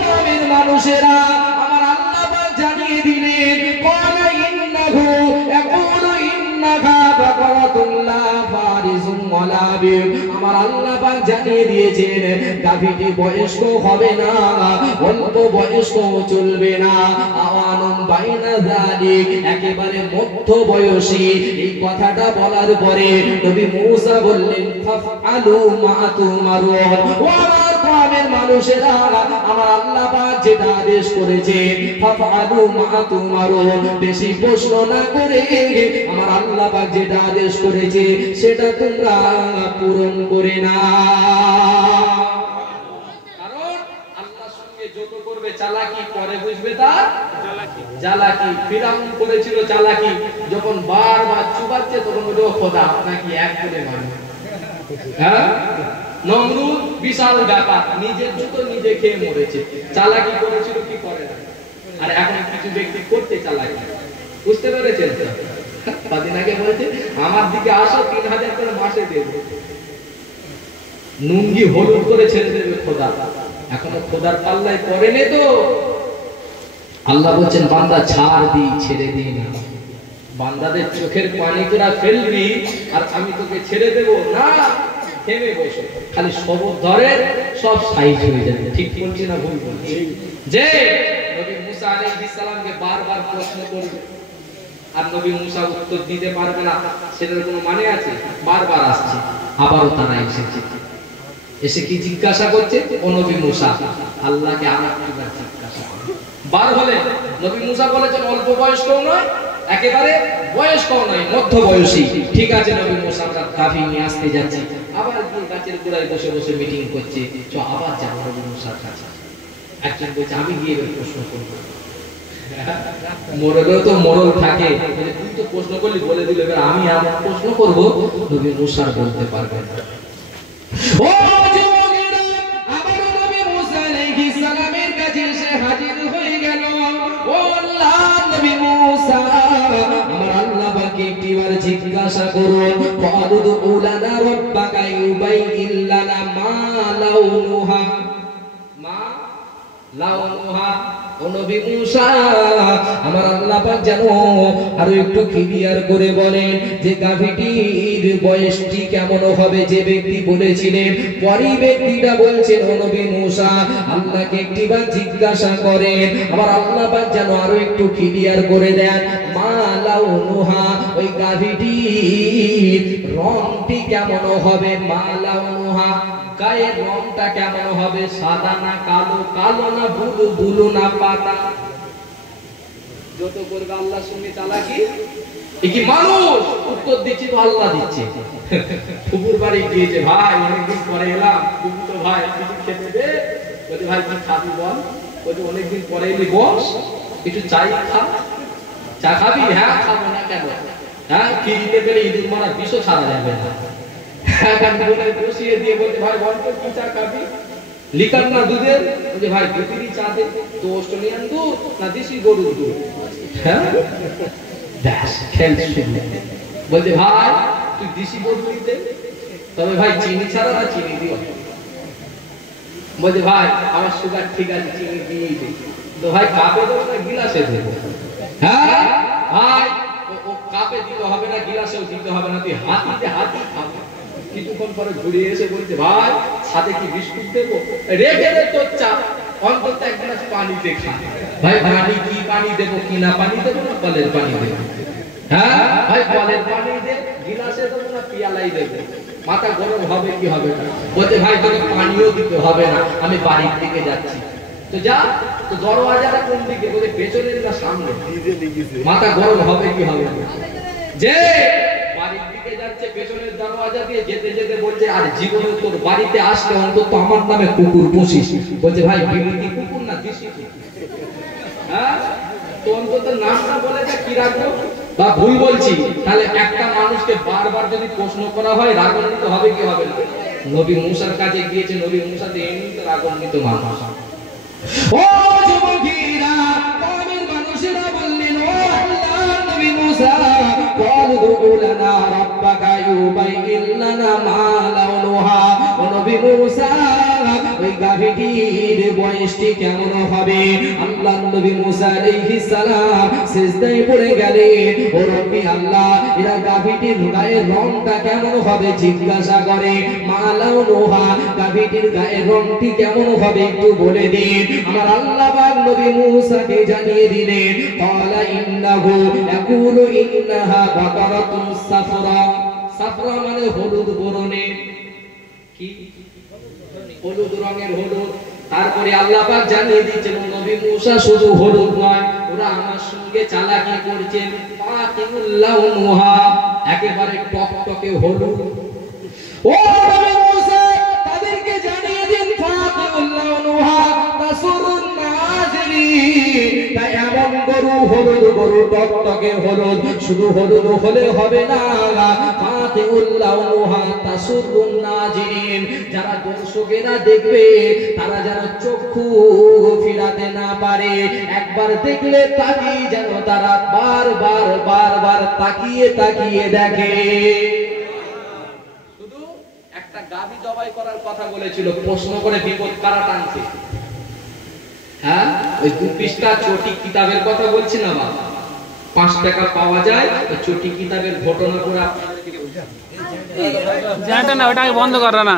কওমের মানুষেরা, আমার আল্লাহ পাক জানিয়ে দিলেন, ক্বালা ইন্নাহু ইয়াকুলু ইন্নাহা বাকারাতুন লা ফারিজুন ওয়ালা বির। আমার আল্লাহ পাক জানিয়ে দিয়েছেন, গাভীটি বয়স্ক হবে না, অল্প বয়স্ক চলবে না, আওয়ানুম বাইনা যালিক, একেবারে মধ্য বয়সী। এই কথাটা বলার পরে নবী মুসা বললেন, ফাফআলু মা তুমারুন। ও আমার কওমের মানুষেরা, আমার আল্লাহ পাক যেটা আদেশ করেছেন, ফাফআলু মা তুমারুন, বেশি প্রশ্ন না করে আমার আল্লাহ পাক যেটা আদেশ করেছে সেটা তোমরা পূরণ করে না। কারণ আল্লাহর সঙ্গে যত করবে চালাকি, পরে বুঝবে তার চালাকি। ফিরাউন করেছিল চালাকি, যখন বারবার চুবাচ্ছে তখন বলল, খোদা আপনাকে এক করে মারবে। হ্যাঁ, নমরুদ বিশাল ব্যাপার, নিজের জুতো নিজে খেয়ে মরেছে। চালাকি করেছিল কি করে না? আর এখন কিছু ব্যক্তি করতে চালায়, বুঝতে পেরেছেন তো? কদিন আগে বলছে আমার দিকে আসো 3000 করে মাসে দেব, নুঙ্গি হলুদ করে ছেড়ে দেবে খোদা। এখনো খোদার পাল্লায় পড়েনি তো। আল্লাহ বলছেন বান্দা ছাড় দি, ছেড়ে দি না। বান্দাদের চোখের পানি তোরা ফেলবি আর আমি তোকে ছেড়ে দেব না, থেমে বসো, খালি সবর ধরে সব সাইজ হয়ে যাবে। ঠিক বলছি না ভুল বলছি? যে নবী মুসা আলাইহিস সালামকে বারবার প্রশ্ন করবে আর নবী মুসা উত্তর দিতে পারবে না, সেটার কোনো মানে আছে? বারবার আসছে, আবারও তারা এসেছে, এসে কি জিজ্ঞাসা করছে? ও নবী মুসা, আল্লাহকে আরেকবার জিজ্ঞাসা করো। বার হলে নবী মুসা বলেছেন অল্প বয়স্কও নয়, একেবারে বয়স্কও নয়, মধ্য বয়সী। ঠিক আছে নবী মুসা, আমরা গাভী নিয়ে আসতে যাচ্ছি। আবার গিয়ে গাছের গোড়ায় বসে বসে মিটিং করছে, চ আবার যাবো নবী মুসার কাছে। একজন বলছে আমি গিয়ে এবার প্রশ্ন করবো। মোরলেও তো মোরল থাকে, তুই তো প্রশ্ন করলি বলে দিল, এবার আমি আমার প্রশ্ন করবো, নবী মুসা বলতে পারবে না। ও যুবকেরা, আবার নবী মুসা আলাইহিস সালামের কাছে এসে হাজির হয়ে গেল। ও আল্লাহ নবী মুসা, আমার আল্লাহ পাক একটিবার জিজ্ঞাসা করুন, ফাদু উলানা রাব্বাকা ইউবাইয়িন লানা মা লাউনুহা, মা লাউনুহা। ও নবী মুসা, আমার আল্লাহ পাক জানো আরো একটু ক্লিয়ার করে বলেন যে গাভীটির বয়সটি কেমন হবে। যে ব্যক্তি বলেছিলেন, পরই ব্যক্তিটা বলছেন ও নবী মুসা আল্লাহকে একটিবার জিজ্ঞাসা করেন, আমার আল্লাহ পাক জানো আরো একটু ক্লিয়ার করে দেন মা লাউনুহা, ওই গাভীটির রংটি কেমন হবে। মা লাউনুহা, গায়ের রংটা কেমন হবে, সাদা না কালো, কালো না বুলু, বুলু না পাতা। যত করবে আল্লাহর সঙ্গে চালাকি, এ কি মানুষ? উত্তর দিচ্ছি তো আল্লাহ দিচ্ছে। ফুপুর বাড়ি গিয়েছে, ভাই অনেকদিন পরে এলাম, ফুপু তো ভাই কিছু খেতে দে। বলছে ভাই কি খাবি বল? বলছে অনেকদিন পরে এলি, বস একটু চাই খা। চা খাবি? হ্যাঁ খাবো না কেন? হ্যাঁ ফ্রিজে পেলে ইঁদুর মারা বিষও ছাড়া যাবে না। বসিয়ে দিয়ে বলছে ভাই বল তো কি চা খাবি? লিকার না দুধের? বলছে ভাই দুধেরই চা দে। তো অস্ট্রেলিয়ান দুধ না দেশি গরুর দুধ? হ্যাঁ ব্যাস খেলতে শুনলে বলছে ভাই তুই দেশি গরুর দে, তবে ভাই চিনি ছাড়া না চিনি দিও। বলছে ভাই আমার সুগার ঠিক আছে, চিনি দিয়েই দে। তো ভাই কাপে দেবো না গিলাসে দেবো? হ্যাঁ ভাই ও কাপে দিতে হবে না, গিলাসেও দিতে হবে না, তুই হাতিতে হাতি খাবো। কিছুক্ষণ পরে ঘুরে এসে বলছে ভাই সাথে কি বিস্কুট দেবো? রেখে দে তোর চা, অন্তত এক গ্লাস পানি দে খা। ভাই পানি কি পানি দেবো? কিনা পানি দেবো না কলের পানি দেবো? হ্যাঁ ভাই কলের পানি দে, গিলাসে দেবো না পিয়ালাই দেবো? মাথা গরম হবে কি হবে না? বলছে ভাই তোকে পানিও দিতে হবে না, আমি বাড়ির দিকে যাচ্ছি। তো যা, তো দরওয়াজাটা কোন দিকে? বলে পেছনের না সামনে? মাথা গরম হবে কি হবে না? যে বাড়ির দিকে যাচ্ছে পেছনের দরওয়াজা দিয়ে, যেতে যেতে বলছে আর জীবনে তোর বাড়িতে আসলে অন্তত আমার নামে কুকুর পুষিস। বলছে ভাই বিলিতি কুকুর না দেশি কুকুর? হ্যাঁ তো অন্তত নামটা বলে যা, কি রাখবো? বা ভুল বলছি? তাহলে একটা মানুষকে বারবার যদি প্রশ্ন করা হয় রাগান্বিত হবে কি হবে না? নবী মুসার কাছে গিয়েছে, নবী মুসা তো এমনিতে রাগান্বিত মানুষ। ও যুবকেরা, কওমের মানুষেরা বললেন ও আল্লাহ নবী মুসা ওয়াদউ লানা রাব্বাকা ইউবাইয়িন লানা মা লাউনুহা। ও নবী মুসা ওই গাভীটির বয়সটি কেমন হবে? আল্লাহ নবী মুসা আলাইহিস সালাম সিজদায় পড়ে গেলেন, ও রব্বি আল্লাহ এরা গাভীটির গায়ের রংটা কেমন হবে জিজ্ঞাসা করে। মা লাউনুহা, গাভীটির গায়ের রংটি কেমন হবে একটু বলে দিন। আমার আল্লাহ পাক নবী মুসাকে জানিয়ে দিলেন, ক্বালা ইন্নাহু ইয়াকুলু ইন্নাহা বাকারাতুন সাফরা। সাফরা মানে হলুদ বর্ণের, কি হলুদ রঙের হলুদ। তারপরে আল্লাহ পাক জানিয়ে দিয়েছেন নবী মুসা শুধু হলুদ নয়, ওরা আমার সঙ্গে চালাকি করছেন। ফাতিমুল লাউনুহা, একেবারে টকটকে হলুদ। ও নবী মুসা তাদেরকে জানিয়ে দিন ফাতিমুল লাউনুহা তাসুরুন নাজিরিন। তাই এমন গরু, হলুদ গরু, টকটকে হলুদ, শুধু হলুদ হলে হবে না, কাতিউল্লাহুহা তাসুরুন নাজিরিন, যারা দর্শকেরা দেখবে তারা যেন চক্ষু ফিরাতে না পারে, একবার দেখলে তাকিয়ে যেন তারা বারবার বারবার তাকিয়ে তাকিয়ে দেখে। শুধু একটা গাবি জবাই করার কথা বলেছিল, প্রশ্ন করে বিপদ কারা টানছে? হ্যাঁ, ওই 2 পৃষ্ঠা চটি কিতাবের কথা বলছি না বাবা, 5 টাকা পাওয়া যায় ওই চটি কিতাবের ঘটনা করে আপনাদেরকে জানটা না, ওটাকে বন্ধ করো না।